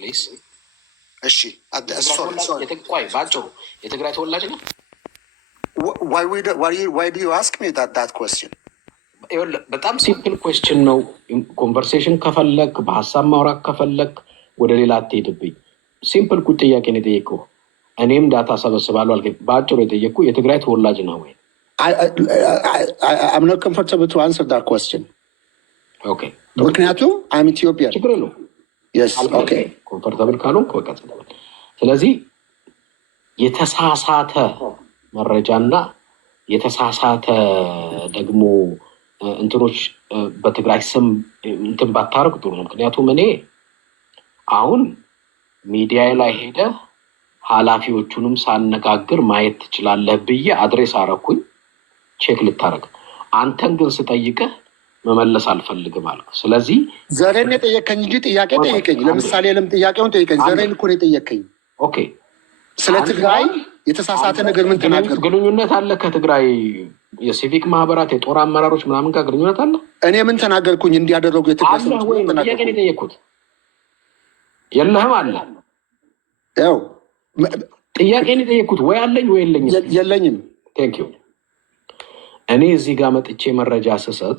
ፕሊዝ። እሺ ሶሪ ቆይ ባጭሩ የትግራይ ተወላጅ ነው? why do you ask me that question? በጣም ሲምፕል ኩዌስችን ነው። ኮንቨርሴሽን ከፈለክ በሀሳብ ማውራት ከፈለክ ወደ ሌላ አትሄድብኝ። ሲምፕል ጥያቄ ነው የጠየቅኩ። እኔም ዳታ ሰበስባለሁ አልከኝ። በአጭሩ የጠየቅኩ የትግራይ ተወላጅ ነው ወይ? I'm not comfortable to answer that question. Okay. ምክንያቱም I'm Ethiopian. ችግር የለውም። Yes, okay. ኮምፎርታብል ካልሆንክ በቃ ስለዚህ የተሳሳተ መረጃና የተሳሳተ ደግሞ እንትኖች በትግራይ ስም እንትን ባታረግ ጥሩ ነው። ምክንያቱም እኔ አሁን ሚዲያ ላይ ሄደ ኃላፊዎቹንም ሳነጋግር ማየት ትችላለህ ብዬ አድሬስ አረኩኝ ቼክ ልታረግ። አንተን ግን ስጠይቅህ መመለስ አልፈልግም አልኩ። ስለዚህ ዘሬን የጠየቀኝ እንጂ ጥያቄ ጠየቀኝ። ለምሳሌ ጥያቄውን ጠየቀኝ። ዘሬን እኮ ነው የጠየቀኝ። ኦኬ። ስለ ትግራይ የተሳሳተ ነገር ምን ተናገር? ግንኙነት አለ ከትግራይ የሲቪክ ማህበራት የጦር አመራሮች ምናምን ጋር ግንኙነት አለ? እኔ ምን ተናገርኩኝ? እንዲያደረጉ የትግራይ ሰዎች ጥያቄ ነው የጠየኩት። የለህም አለ ያው ጥያቄ ነው የጠየኩት። ወይ አለኝ ወይ የለኝም። የለኝም። ቴንክ ዩ። እኔ እዚህ ጋር መጥቼ መረጃ ስሰጥ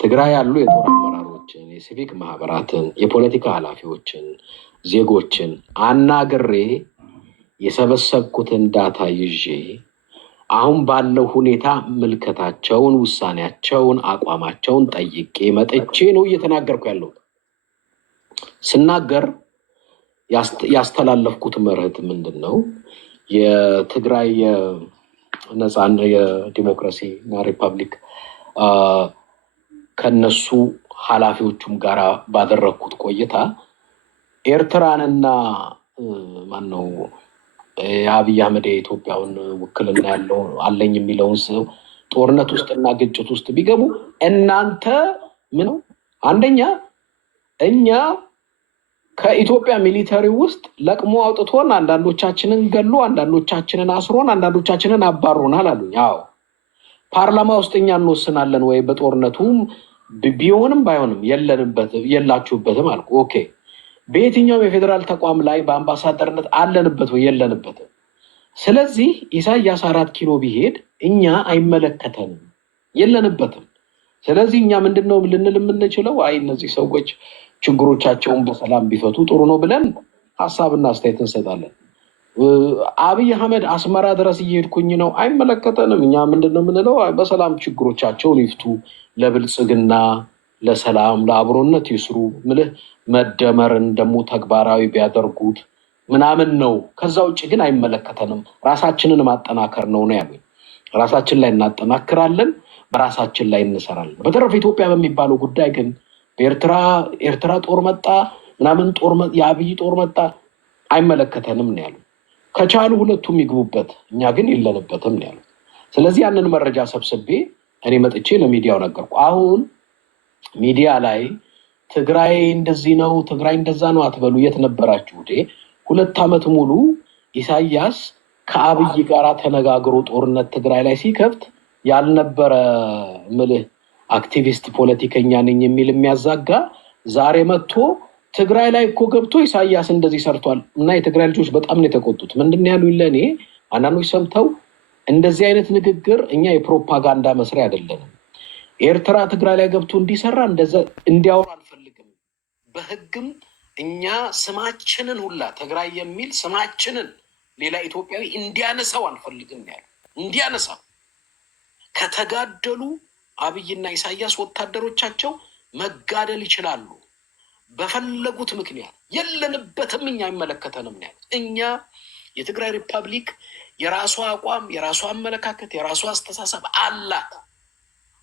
ትግራይ ያሉ የጦር አመራሮችን፣ የሲቪክ ማህበራትን፣ የፖለቲካ ኃላፊዎችን፣ ዜጎችን አናግሬ የሰበሰብኩትን ዳታ ይዤ አሁን ባለው ሁኔታ ምልከታቸውን፣ ውሳኔያቸውን፣ አቋማቸውን ጠይቄ መጥቼ ነው እየተናገርኩ ያለው። ስናገር ያስተላለፍኩት መርህት ምንድን ነው? የትግራይ ነፃና የዲሞክራሲ እና ሪፐብሊክ ከነሱ ኃላፊዎቹም ጋር ባደረግኩት ቆይታ ኤርትራንና ማነው የአብይ አህመድ የኢትዮጵያውን ውክልና ያለው አለኝ የሚለውን ሰው ጦርነት ውስጥና ግጭት ውስጥ ቢገቡ እናንተ ምን አንደኛ እኛ ከኢትዮጵያ ሚሊተሪ ውስጥ ለቅሞ አውጥቶን አንዳንዶቻችንን ገሎ አንዳንዶቻችንን አስሮን አንዳንዶቻችንን አባሮናል አሉኝ። አዎ ፓርላማ ውስጥ እኛ እንወስናለን ወይ በጦርነቱም ቢሆንም ባይሆንም የላችሁበትም አልኩ። ኦኬ በየትኛውም የፌዴራል ተቋም ላይ በአምባሳደርነት አለንበት ወይ የለንበትም። ስለዚህ ኢሳያስ 4 ኪሎ ቢሄድ እኛ አይመለከተንም፣ የለንበትም። ስለዚህ እኛ ምንድነው ልንል የምንችለው? አይ እነዚህ ሰዎች ችግሮቻቸውን በሰላም ቢፈቱ ጥሩ ነው ብለን ሀሳብና አስተያየት እንሰጣለን። አብይ አህመድ አስመራ ድረስ እየሄድኩኝ ነው፣ አይመለከተንም። እኛ ምንድነው የምንለው? በሰላም ችግሮቻቸውን ይፍቱ፣ ለብልጽግና፣ ለሰላም፣ ለአብሮነት ይስሩ። ምልህ መደመርን ደግሞ ተግባራዊ ቢያደርጉት ምናምን ነው። ከዛ ውጭ ግን አይመለከተንም፣ ራሳችንን ማጠናከር ነው ያሉኝ። ራሳችን ላይ እናጠናክራለን፣ በራሳችን ላይ እንሰራለን። በተረፈ ኢትዮጵያ በሚባለው ጉዳይ ግን ኤርትራ ጦር መጣ ምናምን የአብይ ጦር መጣ አይመለከተንም ነው ያሉት። ከቻሉ ሁለቱም ይግቡበት፣ እኛ ግን የለንበትም ነው ያሉት። ስለዚህ ያንን መረጃ ሰብስቤ እኔ መጥቼ ለሚዲያው ነገርኩ። አሁን ሚዲያ ላይ ትግራይ እንደዚህ ነው ትግራይ እንደዛ ነው አትበሉ። የት ነበራችሁ? 2 ዓመት ሙሉ ኢሳያስ ከአብይ ጋር ተነጋግሮ ጦርነት ትግራይ ላይ ሲከፍት ያልነበረ ምልህ አክቲቪስት ፖለቲከኛ ነኝ የሚል የሚያዛጋ ዛሬ መጥቶ ትግራይ ላይ እኮ ገብቶ ኢሳያስ እንደዚህ ሰርቷል እና የትግራይ ልጆች በጣም ነው የተቆጡት። ምንድነው ያሉኝ? ለእኔ አንዳንዶች ሰምተው እንደዚህ አይነት ንግግር እኛ የፕሮፓጋንዳ መስሪያ አይደለንም። ኤርትራ ትግራይ ላይ ገብቶ እንዲሰራ እንደዛ እንዲያወራ አንፈልግም። በህግም እኛ ስማችንን ሁላ ትግራይ የሚል ስማችንን ሌላ ኢትዮጵያዊ እንዲያነሳው አንፈልግም ያሉ እንዲያነሳው ከተጋደሉ አብይና ኢሳያስ ወታደሮቻቸው መጋደል ይችላሉ በፈለጉት ምክንያት። የለንበትም፣ እኛ አይመለከተንም ነው ያሉት። እኛ የትግራይ ሪፐብሊክ የራሷ አቋም፣ የራሷ አመለካከት፣ የራሷ አስተሳሰብ አላት።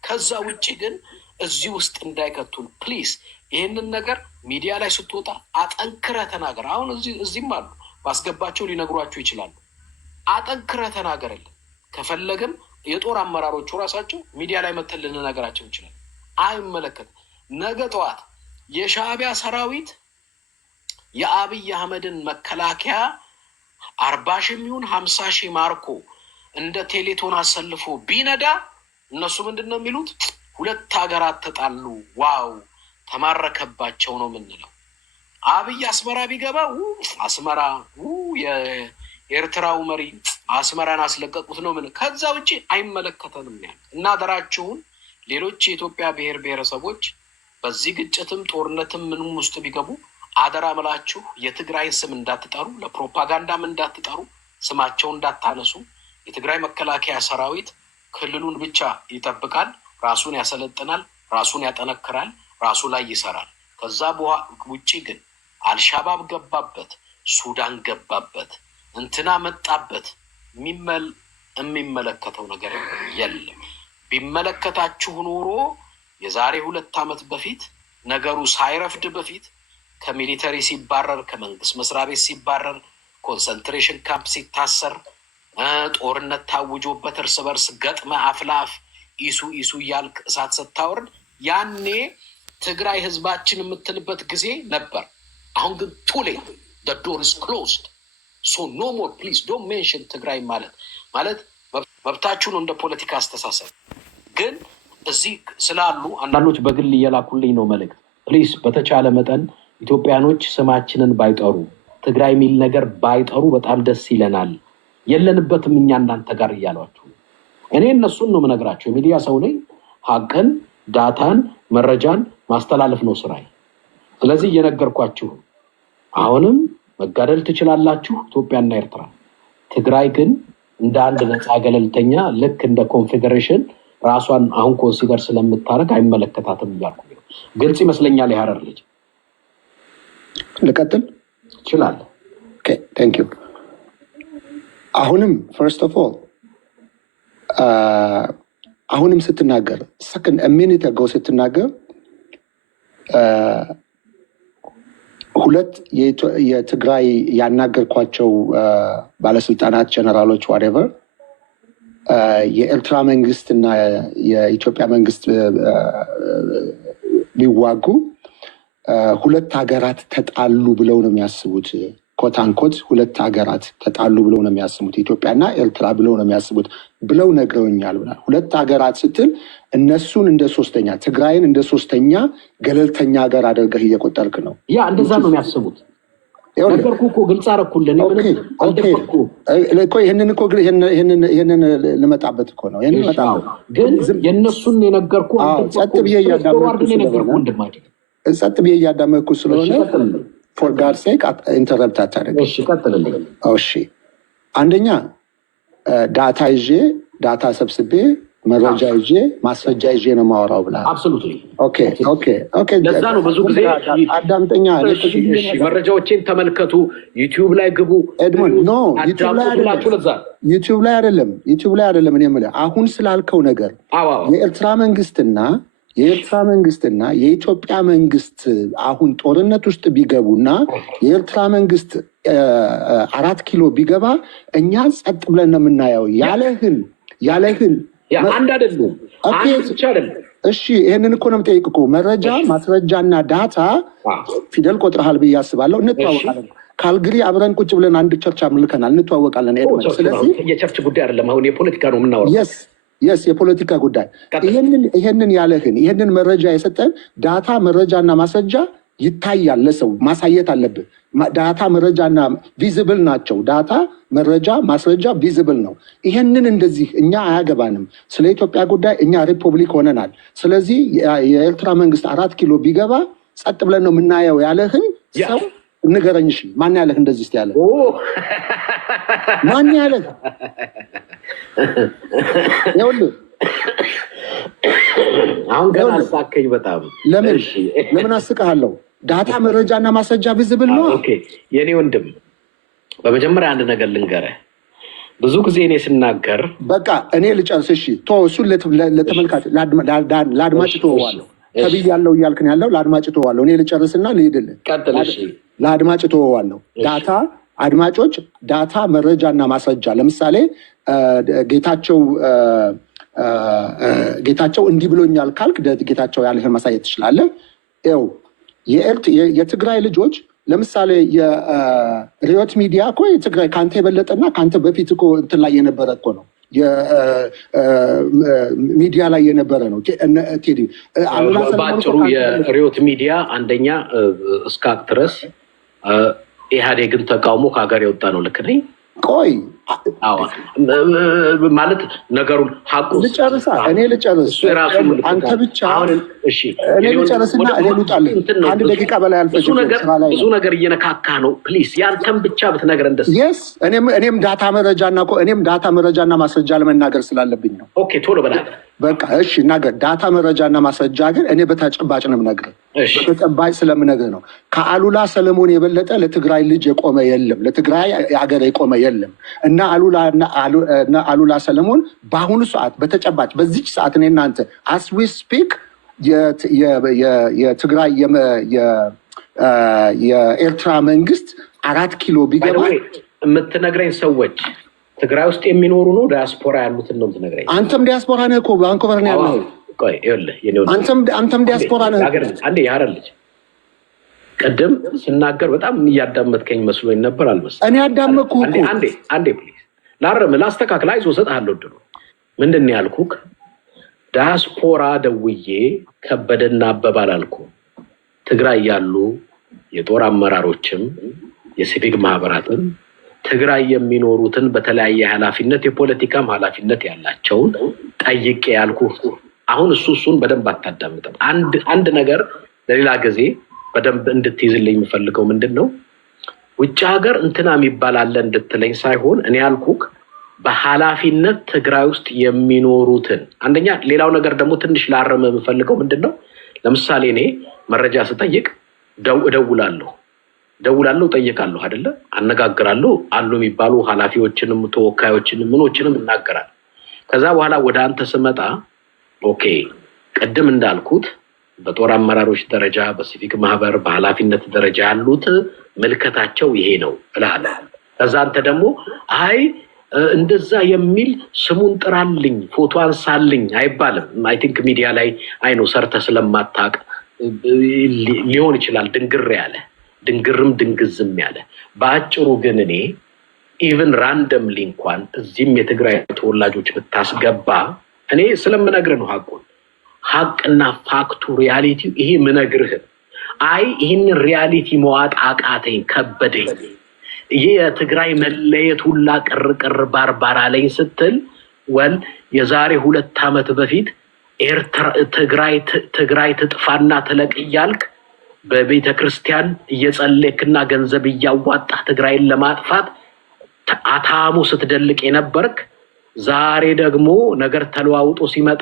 ከዛ ውጭ ግን እዚህ ውስጥ እንዳይከቱን ፕሊዝ። ይህንን ነገር ሚዲያ ላይ ስትወጣ አጠንክረህ ተናገር። አሁን እዚህም አሉ ባስገባቸው ሊነግሯቸው ይችላሉ። አጠንክረህ ተናገርልን። ከፈለግም የጦር አመራሮቹ ራሳቸው ሚዲያ ላይ መተን ልንነግራቸው ይችላል። አይመለከትም። ነገ ጠዋት የሻዕቢያ ሰራዊት የአብይ አህመድን መከላከያ 40 ሺህ ይሁን 50 ሺህ ማርኮ እንደ ቴሌቶን አሰልፎ ቢነዳ እነሱ ምንድነው የሚሉት? 2 ሀገራት ተጣሉ፣ ዋው ተማረከባቸው ነው የምንለው። አብይ አስመራ ቢገባ አስመራ የኤርትራው መሪ አስመራን አስለቀቁት ነው ምን። ከዛ ውጭ አይመለከተንም ያለ እና አደራችሁን ሌሎች የኢትዮጵያ ብሔር ብሔረሰቦች በዚህ ግጭትም ጦርነትም ምንም ውስጥ ቢገቡ አደራ ምላችሁ የትግራይን ስም እንዳትጠሩ፣ ለፕሮፓጋንዳም እንዳትጠሩ፣ ስማቸውን እንዳታነሱ። የትግራይ መከላከያ ሰራዊት ክልሉን ብቻ ይጠብቃል፣ ራሱን ያሰለጥናል፣ ራሱን ያጠነክራል፣ ራሱ ላይ ይሰራል። ከዛ ውጪ ግን አልሻባብ ገባበት፣ ሱዳን ገባበት፣ እንትና መጣበት የሚመለከተው ነገር የለም። ቢመለከታችሁ ኖሮ የዛሬ 2 ዓመት በፊት ነገሩ ሳይረፍድ በፊት ከሚሊተሪ ሲባረር፣ ከመንግስት መስሪያ ቤት ሲባረር፣ ኮንሰንትሬሽን ካምፕ ሲታሰር፣ ጦርነት ታውጆበት እርስ በርስ ገጥመ አፍላፍ ኢሱ እያልክ እሳት ስታወርድ ያኔ ትግራይ ህዝባችን የምትልበት ጊዜ ነበር። አሁን ግን ቱሌ the door is closed so no more please don't mention ትግራይ ማለት መብታችሁ ነው እንደ ፖለቲካ አስተሳሰብ። ግን እዚህ ስላሉ አንዳንዶች በግል እየላኩልኝ ነው መልእክት። ፕሊዝ በተቻለ መጠን ኢትዮጵያኖች ስማችንን ባይጠሩ፣ ትግራይ የሚል ነገር ባይጠሩ በጣም ደስ ይለናል። የለንበትም እኛ እናንተ ጋር እያሏችሁ። እኔ እነሱን ነው የምነግራቸው። የሚዲያ ሰው ነኝ። ሀቅን፣ ዳታን፣ መረጃን ማስተላለፍ ነው ስራዬ። ስለዚህ እየነገርኳችሁ አሁንም መጋደል ትችላላችሁ ኢትዮጵያና ኤርትራ። ትግራይ ግን እንደ አንድ ነፃ ገለልተኛ ልክ እንደ ኮንፌዴሬሽን ራሷን አሁን ኮንሲደር ስለምታደርግ አይመለከታትም እያልኩ ነው። ግልጽ ይመስለኛል። የሀረር ልጅ ልቀጥል ይችላል። ኦኬ ቴንክ ዩ። አሁንም ፈርስት ኦፍ ኦል አሁንም ስትናገር ሰከንድ ሚኒት አጎ ስትናገር ሁለት የትግራይ ያናገርኳቸው ባለስልጣናት ጀነራሎች ዋሬቨር የኤርትራ መንግስት እና የኢትዮጵያ መንግስት ሊዋጉ ሁለት ሀገራት ተጣሉ ብለው ነው የሚያስቡት። ኮታንኮት ሁለት ሀገራት ተጣሉ ብለው ነው የሚያስቡት፣ ኢትዮጵያና ኤርትራ ብለው ነው የሚያስቡት ብለው ነግረውኛል ብላል። ሁለት ሀገራት ስትል እነሱን እንደ ሶስተኛ፣ ትግራይን እንደ ሶስተኛ ገለልተኛ ሀገር አድርገህ እየቆጠርክ ነው። ያ እንደዛ ነው የሚያስቡት። ነገርኩ እኮ ግልጽ አደረኩልህ። ይህንን ልመጣበት እኮ ነው። ግን የእነሱን የነገርኩ ጸጥ ብዬ እያዳመጥኩ ስለሆነ ፎር ጋድ ሴክ ኢንተረፕት አታደርግ። እሺ አንደኛ ዳታ ሰብስቤ መረጃ ይዤ ማስረጃ ይዤ ነው የማወራው ብለሃል። ለዛ ነው ብዙ ጊዜ አዳምጠኛ። መረጃዎችን ተመልከቱ፣ ዩቲዩብ ላይ ግቡ። ኤድሞንድ ኖ ዩቲዩብ ላይ አይደለም። እኔ የምልህ አሁን ስላልከው ነገር የኤርትራ መንግስትና የኢትዮጵያ መንግስት አሁን ጦርነት ውስጥ ቢገቡና የኤርትራ መንግስት 4 ኪሎ ቢገባ እኛ ጸጥ ብለን ነው የምናየው። ያለህን አንድ አይደሉም፣ አንድ ብቻ አይደለም። እሺ ይሄንን እኮ ነው የምጠይቅ እኮ መረጃ ማስረጃና ዳታ ፊደል ቆጥረሃል ብዬ አስባለሁ። እንተዋወቃለን። ካልግሪ አብረን ቁጭ ብለን አንድ ቸርች አምልከናል፣ እንተዋወቃለን። ኤድመንድ ስለዚህ የቸርች ጉዳይ አይደለም፣ አሁን የፖለቲካ ነው የምናወራው። የስ የፖለቲካ ጉዳይ። ይሄንን ይሄንን መረጃ የሰጠን ዳታ መረጃና ማስረጃ ይታያል፣ ለሰው ማሳየት አለብህ። ዳታ መረጃና ቪዚብል ናቸው። ዳታ መረጃ ማስረጃ ቪዚብል ነው። ይሄንን እንደዚህ እኛ አያገባንም። ስለ ኢትዮጵያ ጉዳይ እኛ ሪፐብሊክ ሆነናል። ስለዚህ የኤርትራ መንግስት 4 ኪሎ ቢገባ ጸጥ ብለን ነው የምናየው ያለህን ሰው ንገረኝ። እሺ ማን ያለህ እንደዚህ እስቲ ያለህ ማን ያለህ? ይኸውልህ አሁን ገና አሳከኝ በጣም። ለምን አስቀሃለሁ? ዳታ መረጃና ማስረጃ ቪዚብል ነው። የኔ ወንድም በመጀመሪያ አንድ ነገር ልንገርህ። ብዙ ጊዜ እኔ ስናገር በቃ እኔ ልጨርስ። እሺ እሱን ለተመልካች ለአድማጭ ተወዋለሁ ተብያለሁ እያልክ ነው ያለው። ለአድማጭ ተወዋለሁ። እኔ ልጨርስና ልሄድልህ። ለአድማጭ ተወዋለሁ። ዳታ አድማጮች ዳታ መረጃና ማስረጃ ለምሳሌ ጌታቸው እንዲህ ብሎኛል ካልክ ጌታቸው ያለህን ማሳየት ትችላለህ። ይኸው የትግራይ ልጆች ለምሳሌ የሪዮት ሚዲያ እኮ የትግራይ ከአንተ የበለጠና ከአንተ በፊት እኮ እንትን ላይ የነበረ እኮ ነው፣ ሚዲያ ላይ የነበረ ነው። በአጭሩ የሪዮት ሚዲያ አንደኛ እስከ ድረስ ኢህአዴግን ተቃውሞ ከሀገር የወጣ ነው። ልክ ነኝ? ቆይ ማለት ነገሩን ሀቁ ልጨርሳ እኔ ልጨርስ አንተ ብቻ እኔ ልጨርስና እኔ ልውጣልህ። አንድ ደቂቃ በላይ አልፈጅም። ብዙ ነገር እየነካካ ነው። ፕሊስ ያንተን ብቻ ብትነግረን ደስ ይስ እኔም ዳታ መረጃና ማስረጃ ለመናገር ስላለብኝ ነው። ኦኬ ቶሎ በላ በቃ እሺ ነገር ዳታ መረጃና ማስረጃ ግን እኔ በተጨባጭ ነው የምነግርህ። በተጨባጭ ስለምነግርህ ነው። ከአሉላ ሰለሞን የበለጠ ለትግራይ ልጅ የቆመ የለም፣ ለትግራይ ሀገር የቆመ የለም። እና አሉላ ሰለሞን በአሁኑ ሰዓት በተጨባጭ በዚች ሰዓት እኔ እናንተ አስ ዊ ስፒክ የትግራይ የኤርትራ መንግስት 4 ኪሎ ቢገባ የምትነግረኝ ሰዎች ትግራይ ውስጥ የሚኖሩ ነው ዲያስፖራ ያሉትን ነው የምትነግረኝ? አንተም ዲያስፖራ ነህ እኮ ቫንኮቨር ነው ያለው። አንተም ዲያስፖራ ነህ። አንዴ ያረልጅ ቀደም ስናገር በጣም እያዳመጥከኝ መስሎኝ ነበር አልመሰለኝም። እኔ አዳመጥኩህ እኮ። አንዴ ፕሊዝ ላስተካክል። አይዞህ እሰጥሃለሁ እድሉ። ምንድን ነው ያልኩህ? ዲያስፖራ ደውዬ ከበደና አበባ አላልኩም። ትግራይ ያሉ የጦር አመራሮችም የሲቪክ ማህበራትም ትግራይ የሚኖሩትን በተለያየ ኃላፊነት የፖለቲካም ኃላፊነት ያላቸውን ጠይቄ ያልኩህ። አሁን እሱን በደንብ አታዳምጥም። አንድ ነገር ለሌላ ጊዜ በደንብ እንድትይዝልኝ የምፈልገው ምንድን ነው፣ ውጭ ሀገር እንትና የሚባል አለ እንድትለኝ ሳይሆን እኔ ያልኩህ በኃላፊነት ትግራይ ውስጥ የሚኖሩትን። አንደኛ ሌላው ነገር ደግሞ ትንሽ ላረም የምፈልገው ምንድን ነው፣ ለምሳሌ እኔ መረጃ ስጠይቅ እደውላለሁ፣ ጠይቃለሁ አይደለ? አነጋግራለሁ። አሉ የሚባሉ ኃላፊዎችንም ተወካዮችንም ምኖችንም እናገራለሁ። ከዛ በኋላ ወደ አንተ ስመጣ ኦኬ ቅድም እንዳልኩት በጦር አመራሮች ደረጃ በሲቪክ ማህበር በኃላፊነት ደረጃ ያሉት ምልከታቸው ይሄ ነው እላለሁ። ከዛ አንተ ደግሞ አይ እንደዛ የሚል ስሙን ጥራልኝ ፎቶ አንሳልኝ አይባልም። አይ ቲንክ ሚዲያ ላይ አይኖ ሰርተ ስለማታቅ ሊሆን ይችላል ድንግርም ድንግዝም ያለ። በአጭሩ ግን እኔ ኢቨን ራንደምሊ እንኳን እዚህም የትግራይ ተወላጆች ብታስገባ እኔ ስለምነግርህ ነው ሀቅና ፋክቱ ሪያሊቲ ይሄ ምነግርህን። አይ ይህንን ሪያሊቲ መዋጥ አቃተኝ ከበደኝ፣ ይህ የትግራይ መለየት ሁላ ቅርቅር ባርባር አለኝ ስትል የዛሬ 2 ዓመት በፊት ትግራይ ትጥፋና ትለቅ እያልክ በቤተ ክርስቲያን እየጸለይክና ገንዘብ እያዋጣ ትግራይን ለማጥፋት አታሙ ስትደልቅ የነበርክ፣ ዛሬ ደግሞ ነገር ተለዋውጦ ሲመጣ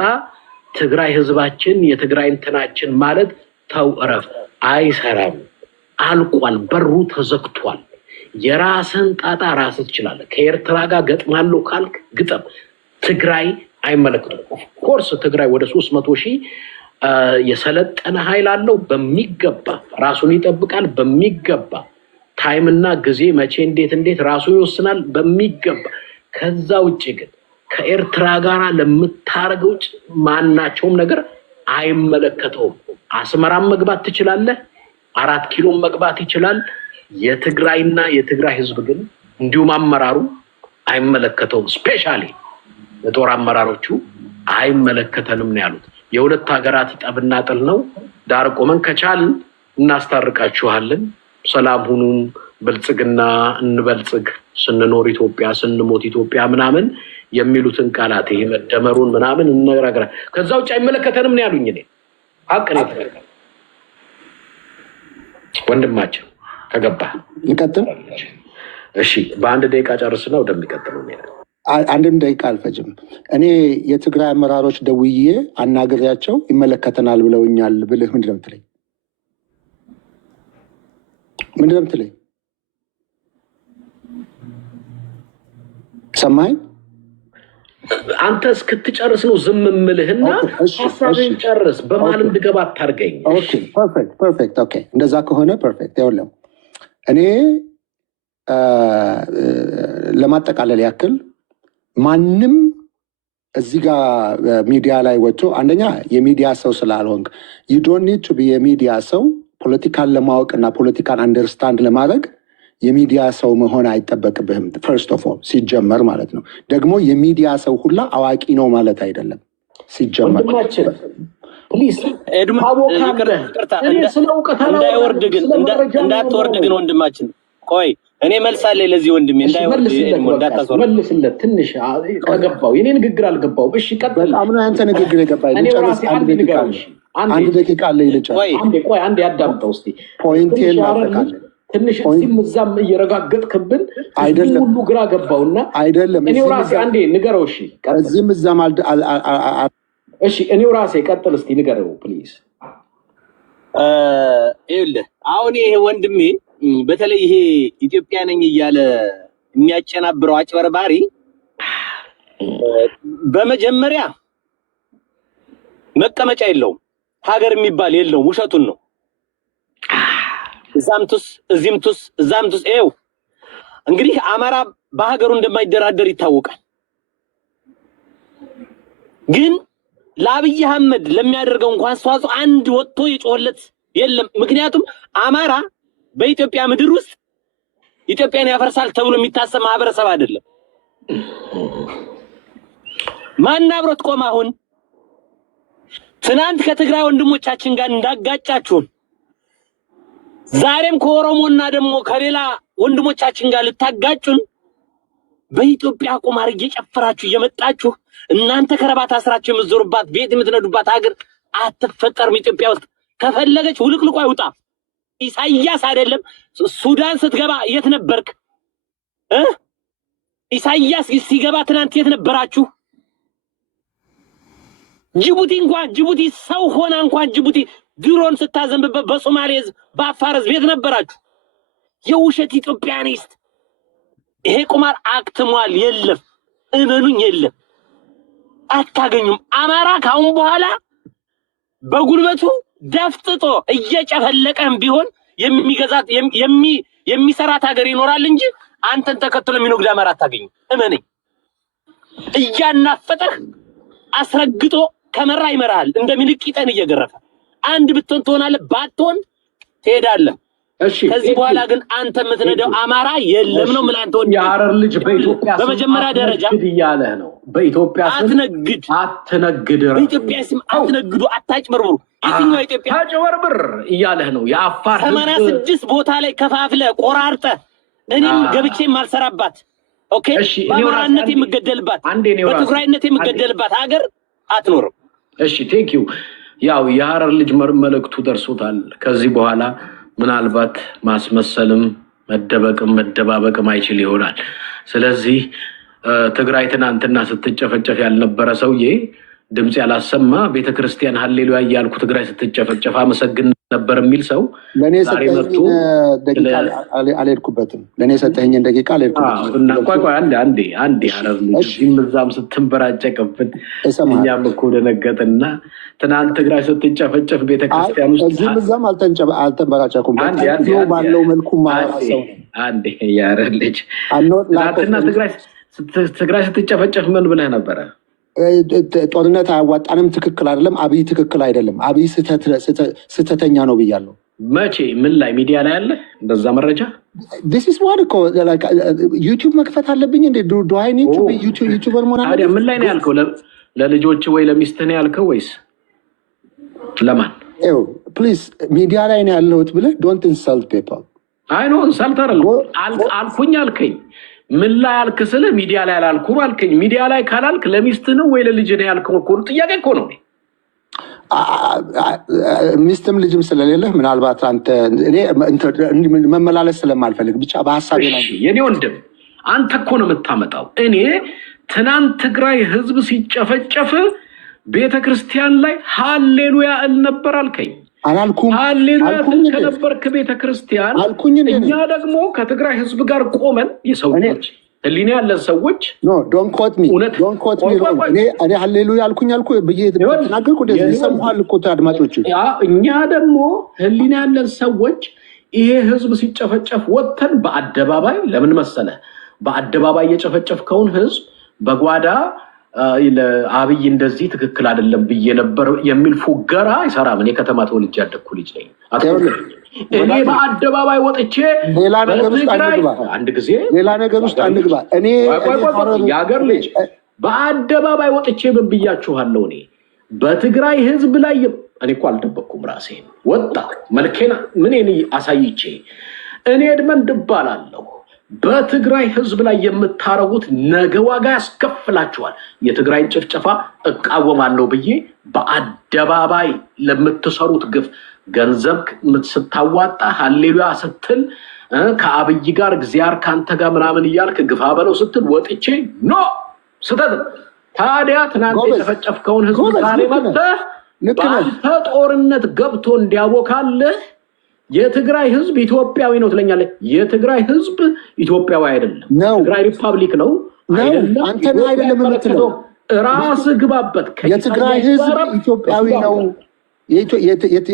ትግራይ ህዝባችን የትግራይ እንትናችን ማለት ተው እረፍ። አይሰራም፣ አልቋል፣ በሩ ተዘግቷል። የራስን ጣጣ ራስህ ትችላለህ። ከኤርትራ ጋር ገጥማለሁ ካልክ ግጠም። ትግራይ አይመለከቱም። ኦፍኮርስ ትግራይ ወደ 300,000 የሰለጠነ ኃይል አለው። በሚገባ ራሱን ይጠብቃል። በሚገባ ታይምና ጊዜ መቼ እንዴት ራሱ ይወስናል በሚገባ። ከዛ ውጭ ግን ከኤርትራ ጋር ለምታረገው ማናቸውም ነገር አይመለከተውም። አስመራም መግባት ትችላለህ፣ 4 ኪሎም መግባት ይችላል። የትግራይና የትግራይ ህዝብ ግን እንዲሁም አመራሩ አይመለከተውም። ስፔሻሊ የጦር አመራሮቹ አይመለከተንም ነው ያሉት። የሁለት ሀገራት ጠብና ጥል ነው። ዳር ቆመን ከቻልን እናስታርቃችኋለን፣ ሰላም ሁኑን፣ ብልጽግና እንበልጽግ፣ ስንኖር ኢትዮጵያ ስንሞት ኢትዮጵያ ምናምን የሚሉትን ቃላት ይሄ መደመሩን ምናምን እንነግራለን። ከዛ ውጭ አይመለከተንም ነው ያሉኝ። እኔ ሀቅ ነው የተናገርኩት። ወንድማችን ከገባ ይቀጥል። እሺ በአንድ ደቂቃ ጨርስና ወደሚቀጥለው ነው። አንድም ደቂቃ አልፈጅም። እኔ የትግራይ አመራሮች ደውዬ አናግሬያቸው ይመለከተናል ብለውኛል ብልህ ምንድን ነው የምትለኝ? ሰማኝ? አንተ እስክትጨርስ ነው ዝም የምልህና ሀሳብን ጨርስ። በማለም ድገባ አታርገኝ። ፐርፌክት። ኦኬ እንደዛ ከሆነ ፐርፌክት። ይኸውልህ እኔ ለማጠቃለል ያክል ማንም እዚህ ጋር ሚዲያ ላይ ወጥቶ አንደኛ የሚዲያ ሰው ስላልሆንክ you don't need to be የሚዲያ ሰው ፖለቲካን ለማወቅ እና ፖለቲካን አንደርስታንድ ለማድረግ የሚዲያ ሰው መሆን አይጠበቅብህም። ፈርስት ኦፍ ኦል ሲጀመር ማለት ነው። ደግሞ የሚዲያ ሰው ሁላ አዋቂ ነው ማለት አይደለም ሲጀመር። ፕሊዝ እንዳይወርድ ግን እንዳትወርድ ግን ወንድማችን ቆይ እኔ መልሳለሁ ለዚህ ወንድሜ መልስለት ትንሽ ከገባው የኔ ንግግር አልገባውም። እሺ ቀጥል። በጣም ነው አንተ ንግግር የገባኝ። አንድ ደቂቃ አለ ይልጫል። ቆይ አንዴ ያዳምጠው እስቲ ፖይንቴን አጠቃለ ትንሽ እዚህም እዛም እየረጋገጥክብን አይደለም ሁሉ ግራ ገባውና አይደለም እኔው ራሴ አንዴ ንገረው። እሺ እዚህም እዛም እሺ እኔው ራሴ ቀጥል እስቲ ንገረው ፕሊዝ። ይኸውልህ አሁን ይሄ ወንድሜ በተለይ ይሄ ኢትዮጵያ ነኝ እያለ የሚያጨናብረው አጭበርባሪ በመጀመሪያ መቀመጫ የለውም፣ ሀገር የሚባል የለውም፣ ውሸቱን ነው። እዛምቱስ እዚህምቱስ እዛምቱስ ይኸው እንግዲህ አማራ በሀገሩ እንደማይደራደር ይታወቃል። ግን ለአብይ አህመድ ለሚያደርገው እንኳን አስተዋጽኦ አንድ ወጥቶ የጮህለት የለም። ምክንያቱም አማራ በኢትዮጵያ ምድር ውስጥ ኢትዮጵያን ያፈርሳል ተብሎ የሚታሰብ ማህበረሰብ አይደለም። ማን አብሮት ቆም? አሁን ትናንት ከትግራይ ወንድሞቻችን ጋር እንዳጋጫችሁን ዛሬም ከኦሮሞና ደግሞ ከሌላ ወንድሞቻችን ጋር ልታጋጩን በኢትዮጵያ ቁማር እየጨፈራችሁ እየመጣችሁ እናንተ ከረባት አስራችሁ የምትዞሩባት ቤት የምትነዱባት ሀገር አትፈጠርም። ኢትዮጵያ ውስጥ ከፈለገች ውልቅልቋ ይውጣ። ኢሳይያስ አይደለም ሱዳን ስትገባ የት ነበርክ? ኢሳይያስ ሲገባ ትናንት የት ነበራችሁ? ጅቡቲ ሰው ሆና እንኳን ጅቡቲ ድሮን ስታዘንብበት በሶማሌ ህዝብ በአፋር ህዝብ የት ነበራችሁ? የውሸት ኢትዮጵያኒስት ይሄ ቁማር አክትሟል። የለም እመኑኝ፣ የለም አታገኙም። አማራ ካሁን በኋላ በጉልበቱ ደፍጥጦ እየጨፈለቀም ቢሆን የሚገዛት የሚሰራት ሀገር ይኖራል እንጂ አንተን ተከትሎ የሚኖግድ አማራ አታገኝም። እመነኝ። እያናፈጠህ አስረግጦ ከመራ ይመራል። እንደሚልቂጠን እየገረፈ አንድ ብትሆን ትሆናለህ፣ ባትሆን ትሄዳለህ። ከዚህ በኋላ ግን አንተ የምትነደው አማራ የለም ነው ምላንተ ወንድ የሐረር ልጅ በኢትዮጵያ በመጀመሪያ ደረጃ እያለህ ነው። በኢትዮጵያ አትነግድ፣ በኢትዮጵያ ስም አትነግዱ፣ አታጭበርብሩ። የትኛው ኢትዮጵያ አጭበርብር እያለህ ነው። የአፋር 86 ቦታ ላይ ከፋፍለህ ቆራርጠህ እኔም ገብቼ ማልሰራባት ኦኬ፣ በአማራነት የምገደልባት በትግራይነት የምገደልባት ሀገር አትኖርም። እሺ ቴንክ ዩ። ያው የሐረር ልጅ መልእክቱ ደርሶታል። ከዚህ በኋላ ምናልባት ማስመሰልም መደበቅም መደባበቅም አይችል ይሆናል። ስለዚህ ትግራይ ትናንትና ስትጨፈጨፍ ያልነበረ ሰውዬ ድምጽ ያላሰማ ቤተክርስቲያን ሃሌሉያ እያልኩ ትግራይ ስትጨፈጨፍ አመሰግን ነበር የሚል ሰው ለኔ ሰጠኝ ደቂቃ አልሄድኩበትም። ለኔ ሰጠኝ ደቂቃ አልሄድኩበትም። ቆይ አንዴ ሐረር ልጅ እዛም ስትንበራጨቅብን እኛም እኮ ደነገጥና ትናንት ትግራይ ስትጨፈጨፍ ቤተክርስቲያን ውስጥ እዚህም እዛም አልተንበራጨኩም። ባለው መልኩ ማራሰው አንዴ የሐረር ልጅ ትናንትና ትግራይ ስትጨፈጨፍ ምን ብለህ ነበረ? ጦርነት አያዋጣንም፣ ትክክል አይደለም፣ አብይ ትክክል አይደለም፣ አብይ ስህተተኛ ነው ብያለሁ። መቼ ምን ላይ ሚዲያ ላይ አለ እንደዛ መረጃ? this is what እኮ ዩቲዩብ መክፈት አለብኝ እንዴ? ዱ አይ ኒድ ቱ ቢ ዩቲዩበር መሆን አለብኝ? ምን ላይ ነው ያልከው? ለልጆች ወይ ለሚስትህ ነው ያልከው ወይስ ለማን? ፕሊዝ ሚዲያ ላይ ነው ያለሁት ብለህ ዶንት ኢንሰልት ፒፕል። አይ ኖ ኢንሰልት አልኩኝ አልከኝ። ምን ላይ አልክ ስለ ሚዲያ ላይ አላልኩም አልከኝ። ሚዲያ ላይ ካላልክ ለሚስት ነው ወይ ለልጅ ነው ያልከው እኮ ጥያቄ እኮ ነው። ሚስትም ልጅም ስለሌለህ ምናልባት አንተ እኔ መመላለስ ስለማልፈልግ ብቻ በሐሳቤ ላይ የኔ ወንድም አንተ እኮ ነው የምታመጣው። እኔ ትናንት ትግራይ ህዝብ ሲጨፈጨፍ ቤተክርስቲያን ላይ ሃሌሉያ እል ነበር አልከኝ። አላልኩም። ሃሌሉያ ከነበርክ ቤተክርስቲያን እኛ ደግሞ ከትግራይ ህዝብ ጋር ቆመን የሰዎች ህሊና ያለን ሰዎች ኖ ዶንት ኮት ሚ እኔ ሃሌሉያ አልኩኝ ብዬ ተናገርኩ። እንደዚህ ይሰማል እኮ አድማጮች። እኛ ደግሞ ህሊና ያለን ሰዎች ይሄ ህዝብ ሲጨፈጨፍ ወጥተን በአደባባይ ለምን መሰለ በአደባባይ የጨፈጨፍከውን ህዝብ በጓዳ አብይ እንደዚህ ትክክል አይደለም ብዬ ነበር የሚል ፉገራ አይሰራም። እኔ ከተማ ተወልጄ ያደግኩ ልጅ ነኝ። እኔ በአደባባይ ወጥቼ ሌላ ነገር ውስጥ አንግባ፣ አንድ ጊዜ ሌላ ነገር ውስጥ አንግባ። እኔ የሀገር ልጅ በአደባባይ ወጥቼ ምን ብያችኋለሁ? እኔ በትግራይ ህዝብ ላይ እኔ እኮ አልደበቅኩም ራሴን ወጣ መልኬና ምንን አሳይቼ እኔ ኤድመንድ እባላለሁ በትግራይ ህዝብ ላይ የምታረጉት ነገ ዋጋ ያስከፍላችኋል የትግራይን ጭፍጨፋ እቃወማለሁ ብዬ በአደባባይ ለምትሰሩት ግፍ ገንዘብ ስታዋጣ ሃሌሉያ ስትል ከአብይ ጋር እግዚአብሔር ካንተ ጋር ምናምን እያልክ ግፋ በለው ስትል ወጥቼ ኖ ስተት ታዲያ ትናንት የተፈጨፍከውን ህዝብ ዛሬ መጥተህ በአንተ ጦርነት ገብቶ እንዲያወካልህ የትግራይ ህዝብ ኢትዮጵያዊ ነው ትለኛለህ የትግራይ ህዝብ ኢትዮጵያዊ አይደለም ትግራይ ሪፐብሊክ ነው አይደለም አንተ ነህ አይደለም የምትለው ራስ ግባበት የትግራይ ህዝብ ኢትዮጵያዊ ነው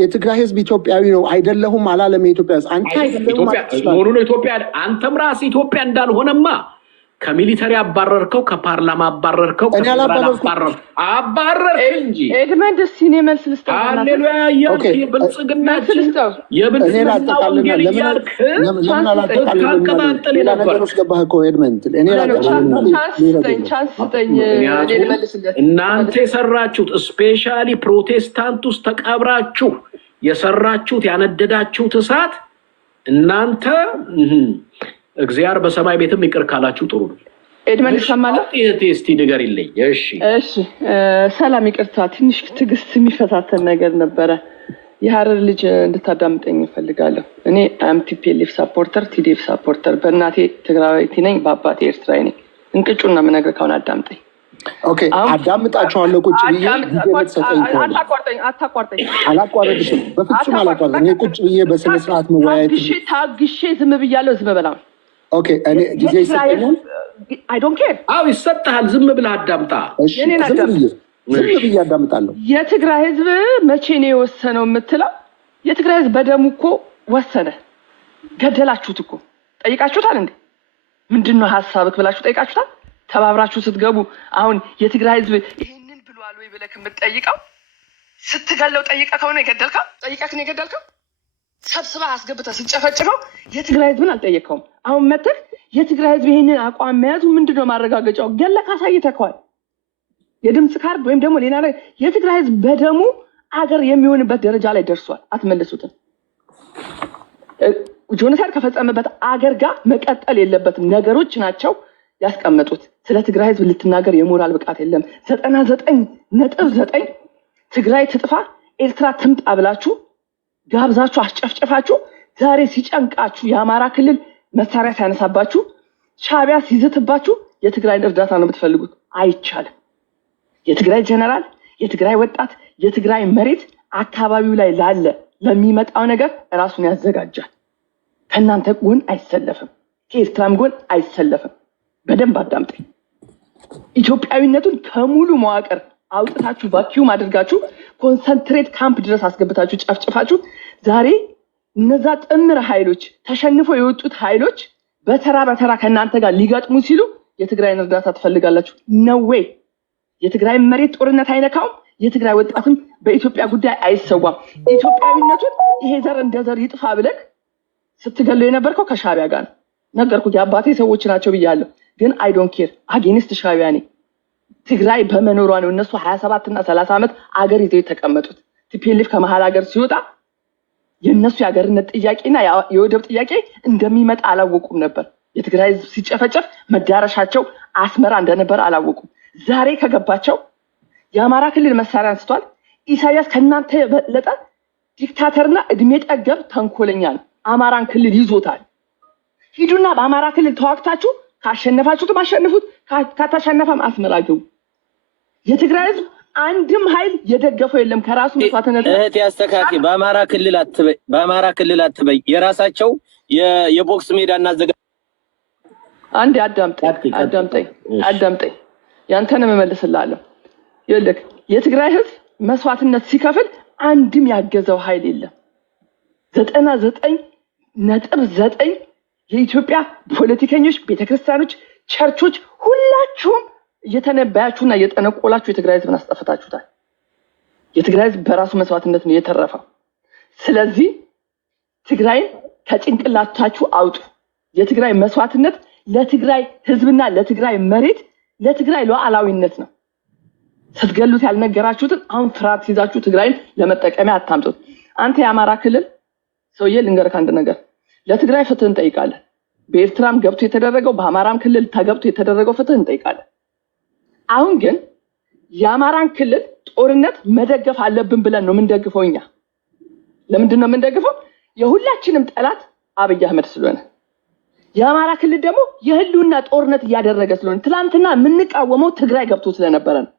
የትግራይ ህዝብ ኢትዮጵያዊ ነው አይደለሁም አላለም የኢትዮጵያ ህዝብ አንተ አይደለም ነው ኢትዮጵያ አንተም ራስ ኢትዮጵያ እንዳልሆነማ ከሚሊተሪ አባረርከው ከፓርላማ አባረርከው አባረርከው እንጂ ኤድመንድ ሲኔ መልስ ልስጠው ሃሌሉያ ያንቺ ብልጽግናችን የብልጽግናው ይልያልክ ለምን አላጠቃልልም ሌላ ነገሮች ገባህ እኮ ኤድመንድ እኔ ቻንስ ስጠኝ እናንተ የሰራችሁት ስፔሻሊ ፕሮቴስታንት ውስጥ ተቀብራችሁ የሰራችሁት ያነደዳችሁት እሳት እናንተ እግዚአብሔር በሰማይ ቤትም ይቅር ካላችሁ ጥሩ ነው ኤድመንድ ሰማለ እስቲ ነገር ይለኝ እሺ ሰላም ይቅርታ ትንሽ ትግስት የሚፈታተን ነገር ነበረ የሐረር ልጅ እንድታዳምጠኝ እፈልጋለሁ እኔ ቲፒኤልኤፍ ሳፖርተር ቲዲኤፍ ሳፖርተር በእናቴ ትግራዋይቲ ነኝ በአባቴ ኤርትራዊ ነኝ እንቅጩና ምነግርህ ካሁን አዳምጠኝ ኦኬ አዳምጣቸዋለሁ ቁጭ ብዬ አታቋርጠኝ አላቋረጥሽም በፍጹም አላቋረጥም እኔ ቁጭ ብዬ በስነ ስርዓት መወያየት ታግሼ ዝም ብያለሁ ዝም በላ ኦኬ እኔ ጊዜ ይሰጣል I don't care አው ይሰጣል ዝም ብለህ አዳምጣ እሺ ዝም ብዬ አዳምጣለሁ የትግራይ ህዝብ መቼ ነው የወሰነው የምትለው የትግራይ ህዝብ በደሙ እኮ ወሰነ ገደላችሁት እኮ ጠይቃችሁታል እንዴ ምንድነው ሐሳብክ ብላችሁ ጠይቃችሁታል ተባብራችሁ ስትገቡ አሁን የትግራይ ህዝብ ይሄንን ብሏል ወይ ብለህ የምትጠይቀው ስትገለው ጠይቀህ ከሆነ የገደልከው ጠይቀህ ነው የገደልከው ሰብስባ አስገብታ ሲጨፈጭፈው የትግራይ ህዝብን አልጠየቀውም አሁን መጥተህ የትግራይ ህዝብ ይሄንን አቋም መያዙ ምንድነው ማረጋገጫው ገለካ ሳይተከዋል የድምጽ ካርድ ወይም ደግሞ ሌላ ላይ የትግራይ ህዝብ በደሙ አገር የሚሆንበት ደረጃ ላይ ደርሷል አትመለሱትም ጆኖሳይድ ከፈጸመበት አገር ጋር መቀጠል የለበትም ነገሮች ናቸው ያስቀመጡት ስለ ትግራይ ህዝብ ልትናገር የሞራል ብቃት የለም 99.9 ትግራይ ትጥፋ ኤርትራ ትምጣ ብላችሁ ጋብዛችሁ አስጨፍጨፋችሁ ዛሬ ሲጨንቃችሁ የአማራ ክልል መሳሪያ ሲያነሳባችሁ ሻዕቢያ ሲዝትባችሁ የትግራይን እርዳታ ነው የምትፈልጉት አይቻልም የትግራይ ጀነራል የትግራይ ወጣት የትግራይ መሬት አካባቢው ላይ ላለ ለሚመጣው ነገር ራሱን ያዘጋጃል ከናንተ ጎን አይሰለፍም ከኤርትራም ጎን አይሰለፍም በደንብ አዳምጠኝ ኢትዮጵያዊነቱን ከሙሉ መዋቅር አውጥታችሁ ቫኪዩም አድርጋችሁ ኮንሰንትሬት ካምፕ ድረስ አስገብታችሁ ጨፍጭፋችሁ ዛሬ እነዛ ጥምር ኃይሎች ተሸንፈው የወጡት ኃይሎች በተራ ከናንተ ጋር ሊገጥሙ ሲሉ የትግራይን እርዳታ ትፈልጋላችሁ ነው ወይ የትግራይ መሬት ጦርነት አይነካውም የትግራይ ወጣትም በኢትዮጵያ ጉዳይ አይሰዋም ኢትዮጵያዊነቱን ይሄ ዘር እንደዘር ይጥፋ ብለህ ስትገለው የነበርከው ከሻዕቢያ ጋር ነው ነገርኩህ የአባቴ ሰዎች ናቸው ብያለሁ ግን አይ ዶንት ኬር አጌንስት ሻዕቢያ ነኝ ትግራይ በመኖሯ ነው እነሱ 27 እና 30 ዓመት አገር ይዘው የተቀመጡት ቲፒኤልኤፍ ከመሃል ሀገር ሲወጣ የነሱ የሀገርነት ጥያቄና የወደብ ጥያቄ እንደሚመጣ አላወቁም ነበር የትግራይ ህዝብ ሲጨፈጨፍ መዳረሻቸው አስመራ እንደነበር አላወቁም ዛሬ ከገባቸው የአማራ ክልል መሳሪያ አንስቷል ኢሳያስ ከናንተ የበለጠ ዲክታተርና እድሜ ጠገብ ተንኮለኛ ነው አማራን ክልል ይዞታል ሂዱና በአማራ ክልል ተዋግታችሁ ካሸነፋችሁት ማሸነፉት ካታሸነፈም አስመራ ግቡ የትግራይ ህዝብ አንድም ኃይል የደገፈው የለም ከራሱ መስዋዕትነት እህት ያስተካኪ በአማራ ክልል አትበይ የራሳቸው የቦክስ ሜዳ እናዘጋ አንዴ አዳምጠኝ ያንተንም እመልስልሃለሁ ይልክ የትግራይ ህዝብ መስዋዕትነት ሲከፍል አንድም ያገዘው ኃይል የለም 99.9 የኢትዮጵያ ፖለቲከኞች ቤተክርስቲያኖች ቸርቾች ሁላችሁም እየተነበያችሁና እየጠነቆላችሁ የትግራይ ህዝብን አስጠፍታችሁታል የትግራይ ህዝብ በራሱ መስዋዕትነት ነው የተረፈው ስለዚህ ትግራይን ከጭንቅላታችሁ አውጡ የትግራይ መስዋዕትነት ለትግራይ ህዝብና ለትግራይ መሬት ለትግራይ ሉዓላዊነት ነው ስትገሉት ያልነገራችሁትን አሁን ፍርሃት ሲይዛችሁ ትግራይን ለመጠቀሚያ አታምጡት። አንተ የአማራ ክልል ሰውዬ ልንገርህ አንድ ነገር፣ ለትግራይ ፍትህ እንጠይቃለን። በኤርትራም ገብቶ የተደረገው በአማራም ክልል ተገብቶ የተደረገው ፍትህ እንጠይቃለን። አሁን ግን የአማራን ክልል ጦርነት መደገፍ አለብን ብለን ነው የምንደግፈው። እኛ ለምንድን ነው የምንደግፈው? የሁላችንም ጠላት አብይ አህመድ ስለሆነ፣ የአማራ ክልል ደግሞ የህልውና ጦርነት እያደረገ ስለሆነ፣ ትላንትና የምንቃወመው ትግራይ ገብቶ ስለነበረ ነው።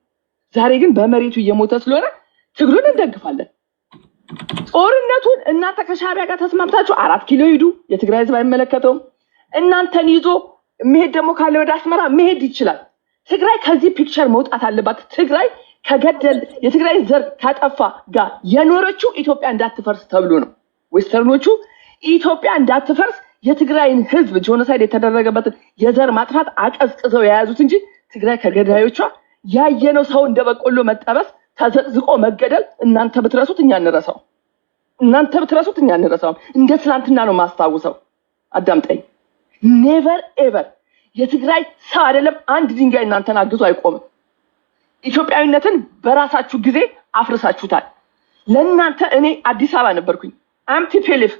ዛሬ ግን በመሬቱ እየሞተ ስለሆነ ትግሉን እንደግፋለን። ጦርነቱን እናንተ ከሻዕቢያ ጋር ተስማምታችሁ 4 ኪሎ ሂዱ፣ የትግራይ ህዝብ አይመለከተውም። እናንተን ይዞ መሄድ ደግሞ ካለ ወደ አስመራ መሄድ ይችላል። ትግራይ ከዚህ ፒክቸር መውጣት አለባት። ትግራይ ከገደል የትግራይ ዘር ካጠፋ ጋር የኖረችው ኢትዮጵያ እንዳትፈርስ ተብሎ ነው። ዌስተርኖቹ ኢትዮጵያ እንዳትፈርስ የትግራይን ህዝብ ጄኖሳይድ የተደረገበትን የዘር ማጥፋት አቀዝቅዘው የያዙት እንጂ ትግራይ ከገዳዮቿ ያየነው ሰው እንደበቆሎ መጠበስ ተዘቅዝቆ መገደል እናንተ ብትረሱት እኛ እንረሳው። እናንተ ብትረሱት እኛ እንረሳው። እንደ ትናንትና ነው ማስታውሰው። አዳምጠኝ። ኔቨር ኤቨር የትግራይ ሰው አይደለም አንድ ድንጋይ እናንተን አግዞ አይቆምም። ኢትዮጵያዊነትን በራሳችሁ ጊዜ አፍርሳችሁታል። ለእናንተ እኔ አዲስ አበባ ነበርኩኝ። አም ቲፒኤልኤፍ